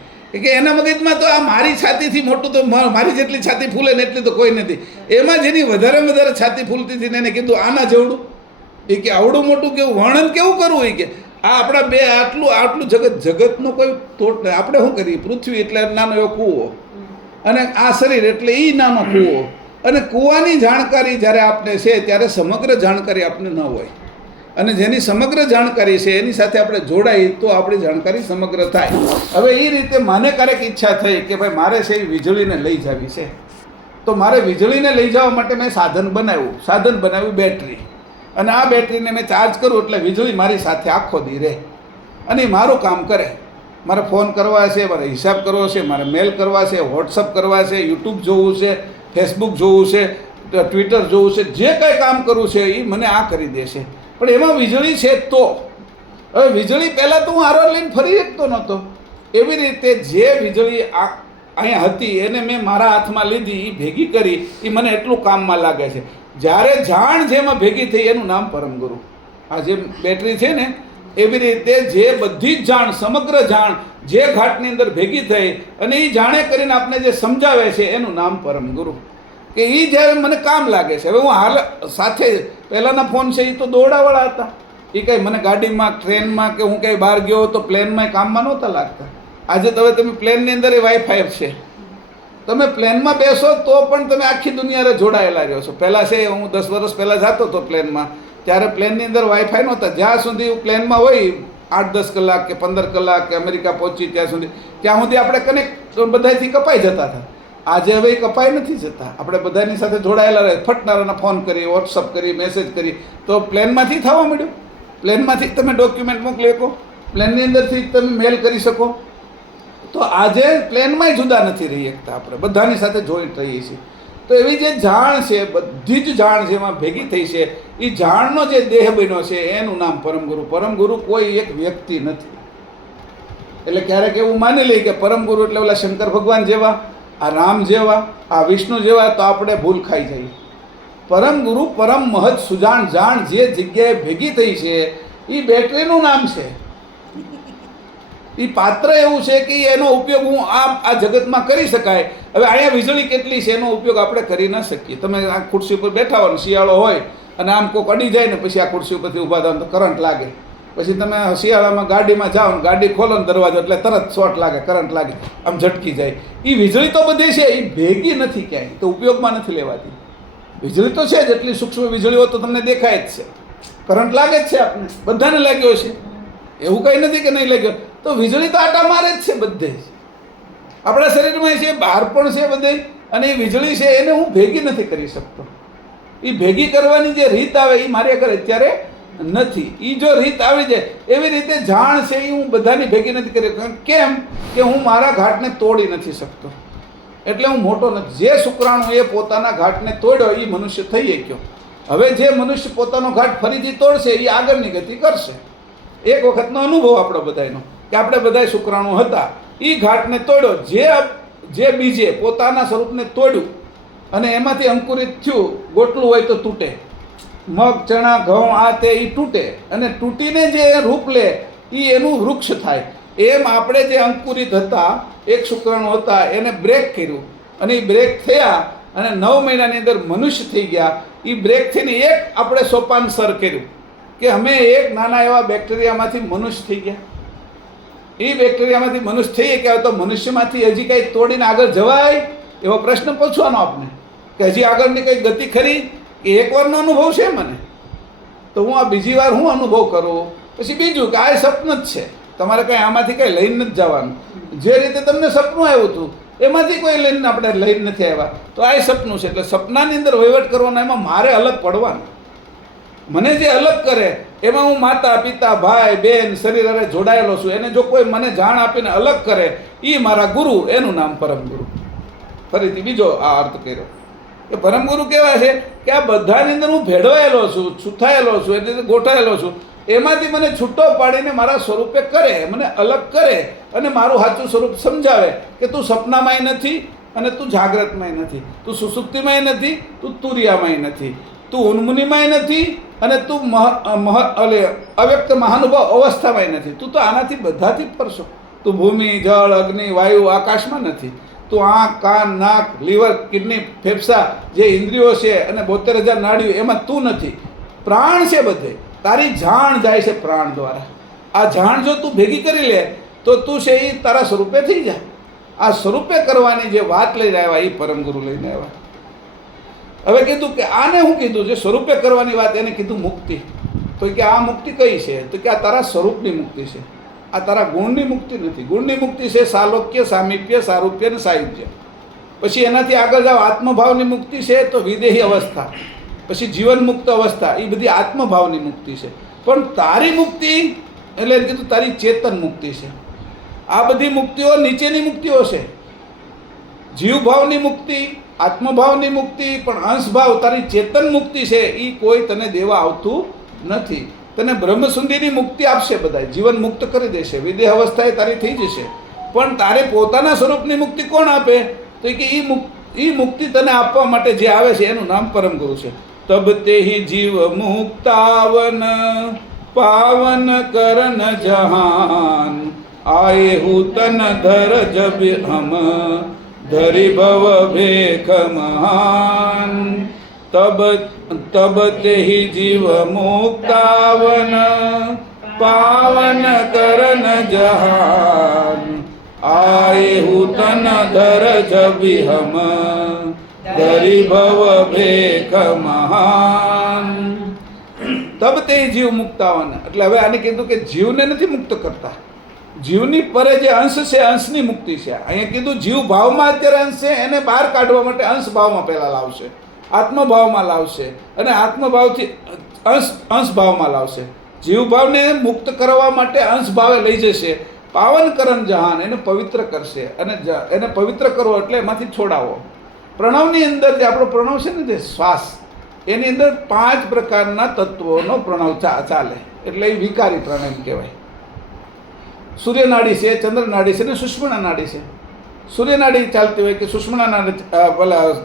કે એના મગજમાં તો આ મારી છાતીથી મોટું તો મારી જેટલી છાતી ફૂલે ને એટલી તો કોઈ નથી. એમાં જેની વધારે છાતી ફૂલતી હતી ને એને કીધું આના જેવડું, એ કે આવડું મોટું કેવું વર્ણન કેવું કરવું હોય કે આ આપણા બે આટલું જગતનો કોઈ તોડ નહીં. આપણે શું કરીએ, પૃથ્વી એટલે નાનો એવો કૂવો, અને આ શરીર એટલે એ નાનો કૂવો, અને કૂવાની જાણકારી જ્યારે આપને છે ત્યારે સમગ્ર જાણકારી આપને ન હોય. અને જેની સમગ્ર જાણકારી છે એની સાથે આપણે જોડાઈ તો આપણી જાણકારી સમગ્ર થાય. હવે એ રીતે મને ક્યારેક ઈચ્છા થઈ કે ભાઈ મારે છે એ વીજળીને લઈ જવી છે, તો મારે વીજળીને લઈ જવા માટે મેં સાધન બનાવ્યું બેટરી. અને આ બેટરીને મેં ચાર્જ કરું એટલે વીજળી મારી સાથે આખો દી રહે અને એ મારું કામ કરે. મારે ફોન કરવા છે, મારે હિસાબ કરવો છે, મારે મેલ કરવા છે, વોટ્સઅપ કરવા છે, યુટ્યુબ જોવું છે, ફેસબુક જોવું છે, ટ્વિટર જોવું છે, જે કંઈ કામ કરવું છે એ મને આ કરી દેશે. પણ એમાં વીજળી છે તો હવે વીજળી પહેલાં તો હું હારવાર લઈને ફરી શકતો નહોતો. એવી રીતે જે વીજળી અહીંયા હતી એને મેં મારા હાથમાં લીધી, એ ભેગી કરી, એ મને એટલું કામમાં લાગે છે. જ્યારે જાણ જેમાં ભેગી થઈ એનું નામ પરમગુરુ. આ જે બેટરી છે ને એવી રીતે જે બધી જ જાણ, સમગ્ર જાણ જે ઘાટની અંદર ભેગી થઈ અને એ જાણે કરીને આપણે જે સમજાવે છે એનું નામ પરમગુરુ. કે એ જ્યારે મને કામ લાગે છે. હવે હું હાલ સાથે પહેલાંના ફોન છે એ તો દોડાવાળા હતા, એ કંઈ મને ગાડીમાં, ટ્રેનમાં કે હું કંઈ બહાર ગયો તો પ્લેનમાં કામમાં નહોતા લાગતા. આજે તો હવે તમે પ્લેનની અંદર એ વાઈફાઈ છે, તમે પ્લેનમાં બેસો તો પણ તમે આખી દુનિયાને જોડાયેલા રહ્યો છો. પહેલાં છે હું 10 વર્ષ પહેલાં જતો હતો પ્લેનમાં, ત્યારે પ્લેનની અંદર વાઈફાઈ નહોતા. જ્યાં સુધી હું પ્લેનમાં હોય 8-10 કલાક કે 15 કલાક કે અમેરિકા પહોંચી ત્યાં સુધી આપણે કનેક્ટ બધાથી કપાઈ જતા હતા. આજે હવે એ કપાઈ નથી જતા, આપણે બધાની સાથે જોડાયેલા રહે. ફટનારાના ફોન કરી, વોટ્સઅપ કરી, મેસેજ કરી, તો પ્લેનમાંથી થવા મળ્યું. પ્લેનમાંથી તમે ડોક્યુમેન્ટ મોકલી શકો, પ્લેનની અંદરથી તમે મેલ કરી શકો. તો આજે પ્લેનમાંય જુદા નથી રહી શકતા, આપણે બધાની સાથે જોઈન્ટ રહીએ છીએ. તો એવી જે જાણ છે, બધી જ જાણ જેમાં ભેગી થઈ છે, એ જાણનો જે દેહ બન્યો છે એનું નામ પરમગુરુ. પરમગુરુ કોઈ એક વ્યક્તિ નથી. એટલે ક્યારેક એવું માની લઈએ કે પરમગુરુ એટલે ઓલા શંકર ભગવાન જેવા, આ રામ જેવા, આ વિષ્ણુ જેવા, તો આપણે ભૂલ ખાઈ જઈએ. પરમગુરુ પરમ મહત સુજાણ જાણ જે જગ્યાએ ભેગી થઈ છે એ બેટરીનું નામ છે. એ પાત્ર એવું છે કે એનો ઉપયોગ હું આ જગતમાં કરી શકાય. હવે અહીંયા વીજળી કેટલી છે એનો ઉપયોગ આપણે કરી ન શકીએ. તમે આ ખુરશી ઉપર બેઠા હોય, શિયાળો હોય અને આમ કોક અડી જાય ને પછી આ ખુરશી ઉપરથી ઊભા થાવ તો કરંટ લાગે. પછી તમે શિયાળામાં ગાડીમાં જાઓ ને ગાડી ખોલો ને દરવાજો એટલે તરત શોર્ટ લાગે, કરંટ લાગે, આમ ઝટકી જાય. એ વીજળી તો બધી છે, એ ભેગી નથી ક્યાંય, તો ઉપયોગમાં નથી લેવાતી. વીજળી તો છે જ, એટલી સૂક્ષ્મ વીજળીઓ તો તમને દેખાય જ છે, કરંટ લાગે જ છે, આપણને બધાને લાગ્યો છે, એવું કંઈ નથી કે નહીં લાગ્યો. તો વીજળી તો આટા મારે જ છે બધે જ, આપણા શરીરમાં છે, બહાર પણ છે બધે. અને એ વીજળી છે એને હું ભેગી નથી કરી શકતો. એ ભેગી કરવાની જે રીત આવે એ મારી આગળ અત્યારે નથી. એ જો રીત આવી જાય એવી રીતે જાણ છે એ હું બધાની ભેગી નથી કરી. કેમ કે હું મારા ઘાટને તોડી નથી શકતો, એટલે હું મોટો નથી. જે શુક્રાણુ એ પોતાના ઘાટને તોડ્યો એ મનુષ્ય થઈ ગયો. હવે જે મનુષ્ય પોતાનો ઘાટ ફરીથી તોડશે એ આગળની ગતિ કરશે. એક વખતનો અનુભવ આપણો બધાનો કે આપણે બધા શુક્રાણુ હતા, એ ઘાટને તોડ્યો. જે બીજે પોતાના સ્વરૂપને તોડ્યું અને એમાંથી અંકુરિત થયું, ગોટલું હોય તો તૂટે, મગ, ચણા, ઘઉં આ તે એ તૂટે, અને તૂટીને જે રૂપ લે એ એનું વૃક્ષ થાય. એમ આપણે જે અંકુરિત હતા, એક શુક્રાણુ હતા, એને બ્રેક કર્યું અને એ બ્રેક થયા અને 9 મહિનાની અંદર મનુષ્ય થઈ ગયા. એ બ્રેક થઈને એક આપણે સોપાન સર કર્યું કે અમે એક નાના એવા બેક્ટેરિયામાંથી મનુષ્ય થઈ ગયા. એ બેક્ટેરિયામાંથી મનુષ્ય થઈ ગયા, તો મનુષ્યમાંથી હજી કંઈ તોડીને આગળ જવાય એવો પ્રશ્ન પૂછવાનો આપણે કે હજી આગળની કંઈ ગતિ ખરી? કે એકવારનો અનુભવ છે મને, તો હું આ બીજી વાર હું અનુભવ કરું. પછી બીજું કે આ સપનું જ છે, તમારે કંઈ આમાંથી કંઈ લઈને નથી જવાનું. જે રીતે તમને સપનું આવ્યું હતું એમાંથી કોઈ લઈને આપણે લઈને નથી આવ્યા, તો આ સપનું છે. એટલે સપનાની અંદર વહીવટ કરવાનો, એમાં મારે અલગ પડવાનું. મને જે અલગ કરે એમાં હું માતા પિતા ભાઈ બહેન શરીર અરે જોડાયેલો છું. એને જો કોઈ મને જાણ આપીને અલગ કરે, એ મારા ગુરુ, એનું નામ પરમ ગુરુ. ફરીથી બીજો આ અર્થ કર્યો કે પરમ ગુરુ કેવા છે કે આ બધાની અંદર હું ભેળવાયેલો છું, છૂથાયેલો છું, એટલે ગોઠાયેલો છું. એમાંથી મને છૂટો પાડીને મારા સ્વરૂપે કરે, મને અલગ કરે અને મારું સાચું સ્વરૂપ સમજાવે કે તું સપનામાંય નથી અને તું જાગ્રતમાંય નથી, તું સુસુપ્તિમાંય નથી, તું તુરિયામાંય નથી, તું ઉન્મુનિમાંય નથી અને તું અવ્યક્ત મહાનુભાવ અવસ્થામાંય નથી. તું તો આનાથી બધાથી પર છો. તું ભૂમિ, જળ, અગ્નિ, વાયુ, આકાશમાં નથી. તું આંખ, કાન, નાક, લીવર, કિડની, ફેફસા જે ઇન્દ્રિયો છે અને 72,000 નાડીઓ, એમાં તું નથી. પ્રાણ છે બધે. તારી જાણ જાય છે પ્રાણ દ્વારા. આ જાણ જો તું ભેગી કરી લે તો તું છે એ તારા સ્વરૂપે થઈ જાય. આ સ્વરૂપે કરવાની જે વાત લઈને આવ્યા એ પરમ ગુરુ લઈને આવ્યા. હવે કીધું કે આને હું કીધું જે સ્વરૂપે કરવાની વાત, એને કીધું મુક્તિ. તો કે આ મુક્તિ કઈ છે? તો કે આ તારા સ્વરૂપની મુક્તિ છે, આ તારા ગુણની મુક્તિ નથી. ગુણની મુક્તિ છે સાલોક્ય, સામીપ્ય, સારૂપ્ય અને સાયુજ્ય. પછી એનાથી આગળ જાઓ, આત્મભાવની મુક્તિ છે તો વિદેહી અવસ્થા, પછી જીવન મુક્ત અવસ્થા, એ બધી આત્મભાવની મુક્તિ છે. પણ તારી મુક્તિ એટલે કીધું તારી ચેતન મુક્તિ છે. આ બધી મુક્તિઓ નીચેની મુક્તિઓ છે. જીવભાવની મુક્તિ, આત્મભાવની મુક્તિ, પણ અંશભાવ તારી ચેતન મુક્તિ છે એ કોઈ તને દેવા આવતું નથી. તને બ્રહ્મસુંદરીની મુક્તિ આપશે, બધા જીવન મુક્ત કરી દેશે, વિદેહ અવસ્થા એ તારી થઈ જશે. પણ તારે પોતાના સ્વરૂપની મુક્તિ કોણ આપે? તો કે એ મુક્તિ તને આપવા માટે જે આવે છે એનું નામ પરમ ગુરુ છે. તબ તે જીવ મુક્તાવન પાવન કરન જહાન આયે હું તન ધર જબ હમ ધરી ભવ ભેખ મહાન. તબ તે જીવ મુક્તાવન પાવન કરન જહાન આયે હું તન ધર જબ હમ ધરી ભવ ભેખ મહાન. તબ તે જીવ મુક્તાવન એટલે હવે આને કીધું કે જીવને નથી મુક્ત કરતા, જીવની પરે જે અંશ છે અંશની મુક્તિ છે. અહીંયા કીધું જીવ ભાવમાં અત્યારે અંશ છે, એને બહાર કાઢવા માટે અંશ ભાવમાં પહેલાં લાવશે, આત્મભાવમાં લાવશે અને આત્મભાવથી અંશ ભાવમાં લાવશે. જીવભાવને મુક્ત કરવા માટે અંશ ભાવે લઈ જશે. પાવન કરન જહાન, એને પવિત્ર કરશે અને એને પવિત્ર કરવો એટલે એમાંથી છોડાવો. પ્રણવની અંદર જે આપણો પ્રણવ છે ને, જે શ્વાસ, એની અંદર 5 પ્રકારના તત્વોનો પ્રણવ ચાલે, એટલે એ વિકારી પ્રાણાયામ કહેવાય. સૂર્યનાડી છે, ચંદ્રનાડી છે અને સુષુમ્ના નાડી છે. સૂર્યનાડી ચાલતી હોય કે સુષુમ્ના નાડી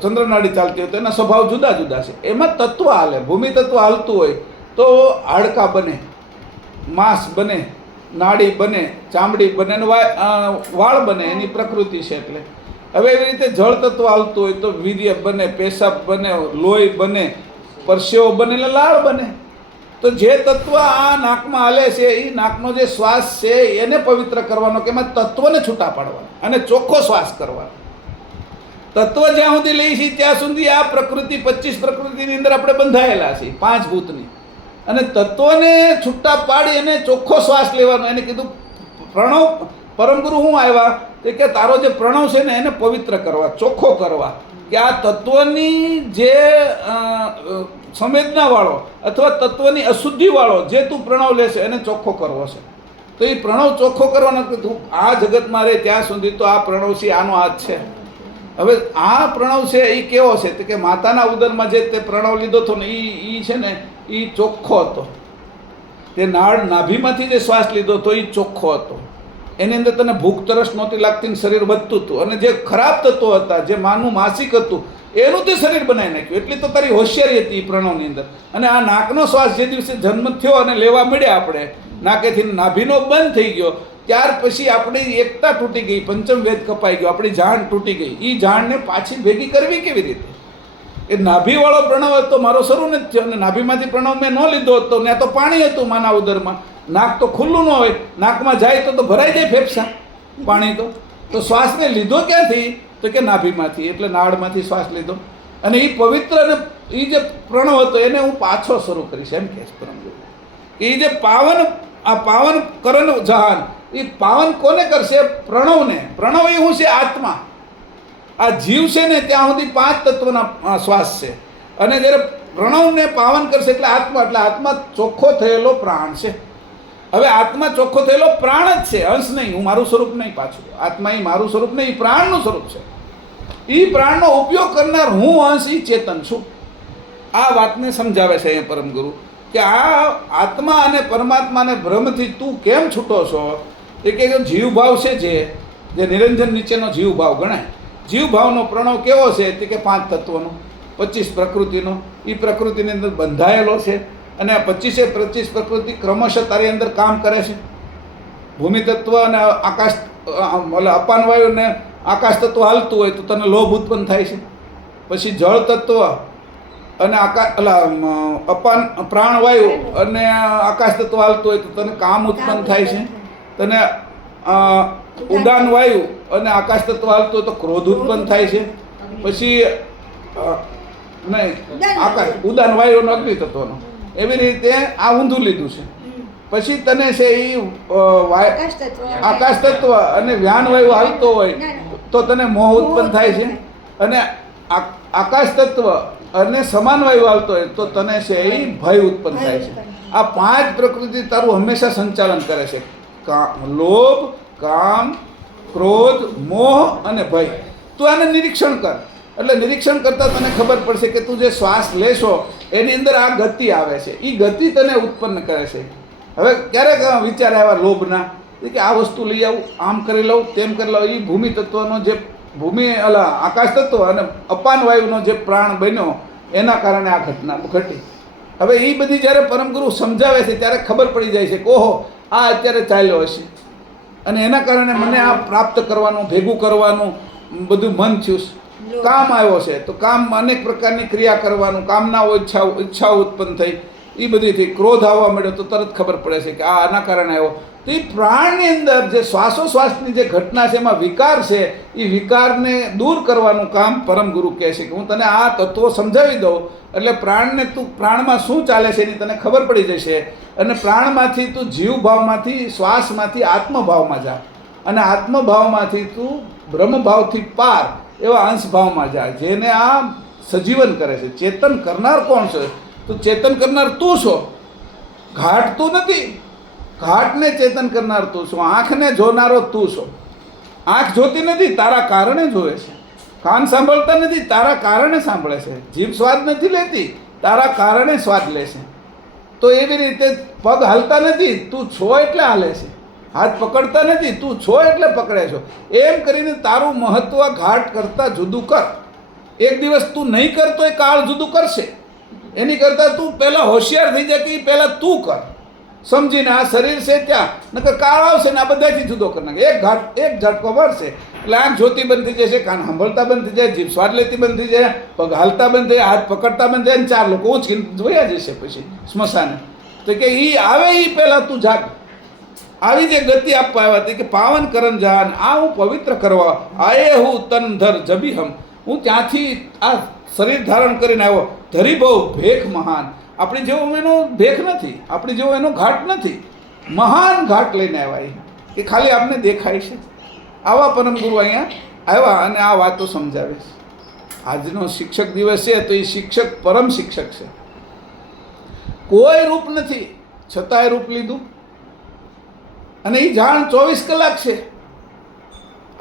ચંદ્રનાડી ચાલતી હોય તો એના સ્વભાવ જુદા જુદા છે. એમાં તત્વ હાલે. ભૂમિ તત્વ હાલતું હોય તો હાડકા બને, માંસ બને, નાડી બને, ચામડી બને અને વાળ બને, એની પ્રકૃતિ છે. એટલે હવે એવી રીતે જળ તત્વ હાલતું હોય તો વીર્ય બને, પેશાબ બને, લોહી બને, પરસેવો બને એટલે લાળ બને. તો જે તત્વ આ નાકમાં હાલે છે એ નાકનો જે શ્વાસ છે એને પવિત્ર કરવાનો, કે એમાં તત્વને છૂટા પાડવાનો અને ચોખ્ખો શ્વાસ કરવાનો. તત્વ જ્યાં સુધી લઈ છીએ ત્યાં સુધી આ પ્રકૃતિ 25 પ્રકૃતિની અંદર આપણે બંધાયેલા છીએ, 5 ભૂતની, અને તત્વને છૂટા પાડી એને ચોખ્ખો શ્વાસ લેવાનો. એને કીધું પ્રણવ. પરમગુરુ શું આવ્યા કે તારો જે પ્રણવ છે ને એને પવિત્ર કરવા, ચોખ્ખો કરવા, કે આ તત્વની જે સંવેદનાવાળો અથવા તત્વની અશુદ્ધિવાળો જે તું પ્રણવ લેશે એને ચોખ્ખો કરવો છે. તો એ પ્રણવ ચોખ્ખો કરવાનો, તું આ જગતમાં રહે ત્યાં સુધી તો આ પ્રણવ છે, આનો હાથ છે. હવે આ પ્રણવ છે એ કેવો છે? તો કે માતાના ઉદરમાં જે તે પ્રણવ લીધો હતો ને એ છે ને એ ચોખ્ખો હતો. તે નાભીમાંથી જે શ્વાસ લીધો હતો એ ચોખ્ખો હતો. એની અંદર તને ભૂખ તરસ નહોતી લાગતી, શરીર વધતું હતું, અને જે ખરાબ તત્વો હતા, જે માનું માસિક હતું, એનું તે શરીર બનાવી નાખ્યું. એટલી તો તારી હોશિયારી હતી પ્રણવની અંદર. અને આ નાકનો શ્વાસ જે દિવસે જન્મ થયો અને લેવા મળ્યા આપણે, નાકેથી નાભીનો બંધ થઈ ગયો, ત્યાર પછી આપણી એકતા તૂટી ગઈ, પંચમ વેદ કપાઈ ગયો, આપણી જાણ તૂટી ગઈ. એ જાણને પાછી ભેગી કરવી કેવી રીતે? એ નાભીવાળો પ્રણવ હતો, મારો શરૂ નથી થયો, અને નાભીમાંથી પ્રણવ મેં ન લીધો હતો, ત્યાં તો પાણી હતું માના ઉદરમાં. નાક તો ખુલ્લું ન હોય, નાકમાં જાય તો ભરાઈ જાય ફેફસા પાણી. તો શ્વાસને લીધો ક્યાંથી? તો કે નાભીમાંથી, એટલે નાળમાંથી શ્વાસ લીધો. અને એ પવિત્ર અને એ જે પ્રણવ હતો એને હું પાછો શરૂ કરીશ એમ કહે છે પરમગુરુ. એ જે પાવન, આ પાવન કરન જહાન, એ પાવન કોને કરશે? પ્રણવને. પ્રણવ એ શું છે? આત્મા. આ જીવ છે ને ત્યાં સુધી 5 તત્વના શ્વાસ છે. અને જ્યારે પ્રણવને પાવન કરશે એટલે આત્મા ચોખ્ખો થયેલો પ્રાણ છે. હવે આત્મા ચોખ્ખો થયેલો પ્રાણ જ છે, અંશ નહીં. હું મારું સ્વરૂપ નહીં, પાછું આત્મા એ મારું સ્વરૂપ નહીં, એ પ્રાણનું સ્વરૂપ છે. એ પ્રાણનો ઉપયોગ કરનાર હું અંશ, એ ચેતન છું. આ વાતને સમજાવે છે અહીંયા પરમગુરુ કે આ આત્મા અને પરમાત્માને ભ્રમથી તું કેમ છૂટો છો? એ કે જીવભાવ છે, જે નિરંજન નીચેનો જીવભાવ ગણાય. જીવભાવનો પ્રણવ કેવો છે? તે કે 5 તત્વનો, 25 પ્રકૃતિનો. એ પ્રકૃતિની અંદર બંધાયેલો છે અને આ 25 પ્રકૃતિ ક્રમશઃ તારી અંદર કામ કરે છે. ભૂમિ તત્વ અને આકાશ, અપાન વાયુ ને આકાશ તત્વ હાલતું હોય તો તને લોભ ઉત્પન્ન થાય છે. પછી જળ તત્વ અને અપાન પ્રાણવાયુ અને આકાશ તત્વ હાલતું હોય તો તને કામ ઉત્પન્ન થાય છે. તને ઉડાન વાયુ અને આકાશ તત્વ હાલતું હોય તો ક્રોધ ઉત્પન્ન થાય છે. પછી નહીં, આકાશ ઉડાન વાયુ અને અગ્નિ તત્વનો. એવી રીતે આ ઊંધું લીધું છે. પછી તને છે એ આકાશ તત્વ અને વ્યાન વાયુ હાલતો હોય તો તને મોહ ઉત્પન્ન થાય છે. અને આકાશ તત્વ અને સમાન વાયુ હાલતો હોય તો તને છે એ ભય ઉત્પન્ન થાય છે. આ 5 પ્રકૃતિ તારું હંમેશા સંચાલન કરે છે. લોભ, કામ, ક્રોધ, મોહ અને ભય. તું આને નિરીક્ષણ કર. એટલે નિરીક્ષણ કરતાં તને ખબર પડશે કે તું જે શ્વાસ લેશો એની અંદર આ ગતિ આવે છે. એ ગતિ તને ઉત્પન્ન કરે છે. હવે ક્યારેક વિચાર આવ્યા લોભના કે આ વસ્તુ લઈ આવું, આમ કરી લઉં, તેમ કરી લઉં. એ ભૂમિ તત્વનો જે આકાશ તત્વ અને અપાન વાયુનો જે પ્રાણ બન્યો એના કારણે આ ઘટના ઘટી. હવે એ બધી જ્યારે પરમગુરુ સમજાવે છે ત્યારે ખબર પડી જાય છે કે ઓહો, આ અત્યારે ચાલ્યો હશે અને એના કારણે મને આ પ્રાપ્ત કરવાનું, ભેગું કરવાનું બધું મન થયું. કામ આવ્યો છે તો કામ અનેક પ્રકારની ક્રિયા કરવાનું, કામનાઓ ઈચ્છાઓ ઉત્પન્ન થઈ, એ બધીથી ક્રોધ આવવા માંડ્યો તો તરત ખબર પડે છે કે આ આના કારણે આવ્યો. તો એ પ્રાણની અંદર જે શ્વાસોશ્વાસની જે ઘટના છે એમાં વિકાર છે, એ વિકારને દૂર કરવાનું કામ પરમગુરુ કહે છે કે હું તને આ તત્વો સમજાવી દઉં એટલે પ્રાણમાં શું ચાલે છે એની તને ખબર પડી જશે. અને પ્રાણમાંથી તું જીવભાવમાંથી, શ્વાસમાંથી આત્મભાવમાં જા અને આત્મભાવમાંથી તું બ્રહ્મભાવથી પાર એવા અંશભાવમાં જાય, જેને આ સજીવન કરે છે. ચેતન કરનાર કોણ છે? તો ચેતન કરનાર તું છો, ઘાટ તું નથી. ઘાટને ચેતન કરનાર તું છો. આંખને જોનારો તું છો. આંખ જોતી નથી, તારા કારણે જોવે છે. કાન સાંભળતા નથી, તારા કારણે સાંભળે છે. જીભ સ્વાદ નથી લેતી, તારા કારણે સ્વાદ લે છે. તો એવી રીતે પગ હાલતા નથી, તું છો એટલે હાલે છે. હાથ પકડતા નથી, તું છો એટલે પકડે છો. એમ કરીને તારું મહત્વ ઘાટ કરતાં જુદું કર. એક દિવસ તું નહીં કરતો એ કાળ જુદું કરશે. એની કરતાં તું પહેલાં હોશિયાર થઈ જાય કે એ પહેલાં તું કર, સમજીને આ શરીર છે ત્યાં નકર કાળ આવશે ને આ બધાથી જુદો કરી નાખે. એક ઝટકો મારશે એટલે આંખ જોતી બંધ થઈ જશે, કાન સાંભળતા બંધ થઈ જાય, જીભ સ્વાદ લેતી બંધ થઈ જાય, પગ હાલતા બંધ થઈ જાય, હાથ પકડતા બંધ થાય, 4 લોકો ઉંચકીને જોયા જશે પછી સ્મશાને. તો કે એ આવે એ પહેલાં તું જાગ. આવી જે ગતિ આપવા આવ્યા હતી કે પાવન કરન જાન, આ હું પવિત્ર કરવા આયે હું તન ધર જબીહમ. હું ત્યાંથી આ શરીર ધારણ કરીને આવ્યો. ધરી બહુ ભેખ મહાન. આપણી જેવો એનો ભેખ નથી, આપણી જેવો એનો ઘાટ નથી. મહાન ઘાટ લઈને આવ્યા કે ખાલી આપને દેખાય છે. આવા પરમગુરુ અહીંયા આવ્યા અને આ વાતો સમજાવે છે. આજનો શિક્ષક દિવસ છે તો એ શિક્ષક પરમ શિક્ષક છે. કોઈ રૂપ નથી છતાંય રૂપ લીધું અને એ જાણ 24 કલાક છે.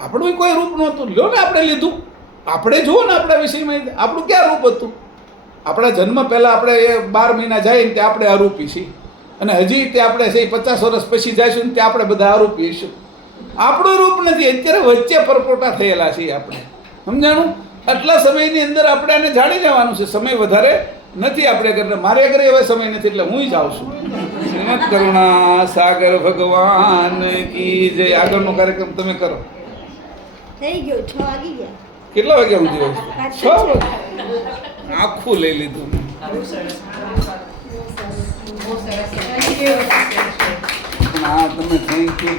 આપણું કોઈ રૂપ નહોતું, લ્યો ને આપણે લીધું. આપણે જુઓ ને આપણા વિષયમાં આપણું ક્યાં રૂપ હતું? આપણા જન્મ પહેલાં આપણે એ 12 મહિના જાય ને ત્યાં આપણે અરૂપી છીએ અને હજી તે આપણે 50 વર્ષ પછી જઈશું ને ત્યાં આપણે બધા અરૂપી હશું. આપણું રૂપ નથી. અત્યારે વચ્ચે પરપોટા થયેલા છીએ આપણે, સમજાણું? આટલા સમયની અંદર આપણે આને જાણી જવાનું છે. સમય વધારે નથી આપણે ઘરે, મારે ઘરે હવે સમય નથી એટલે હું જ આવું છું. શ્રીમદ કરુણા સાગર ભગવાન કી જય. આગળનો કાર્યક્રમ તમે કરો. થઈ ગયો 6 વાગી ગયા. કેટલા વાગ્યા સુધી હોય? 6 વાગે આખું લઈ લીધું. હા તમે થેન્ક યુ.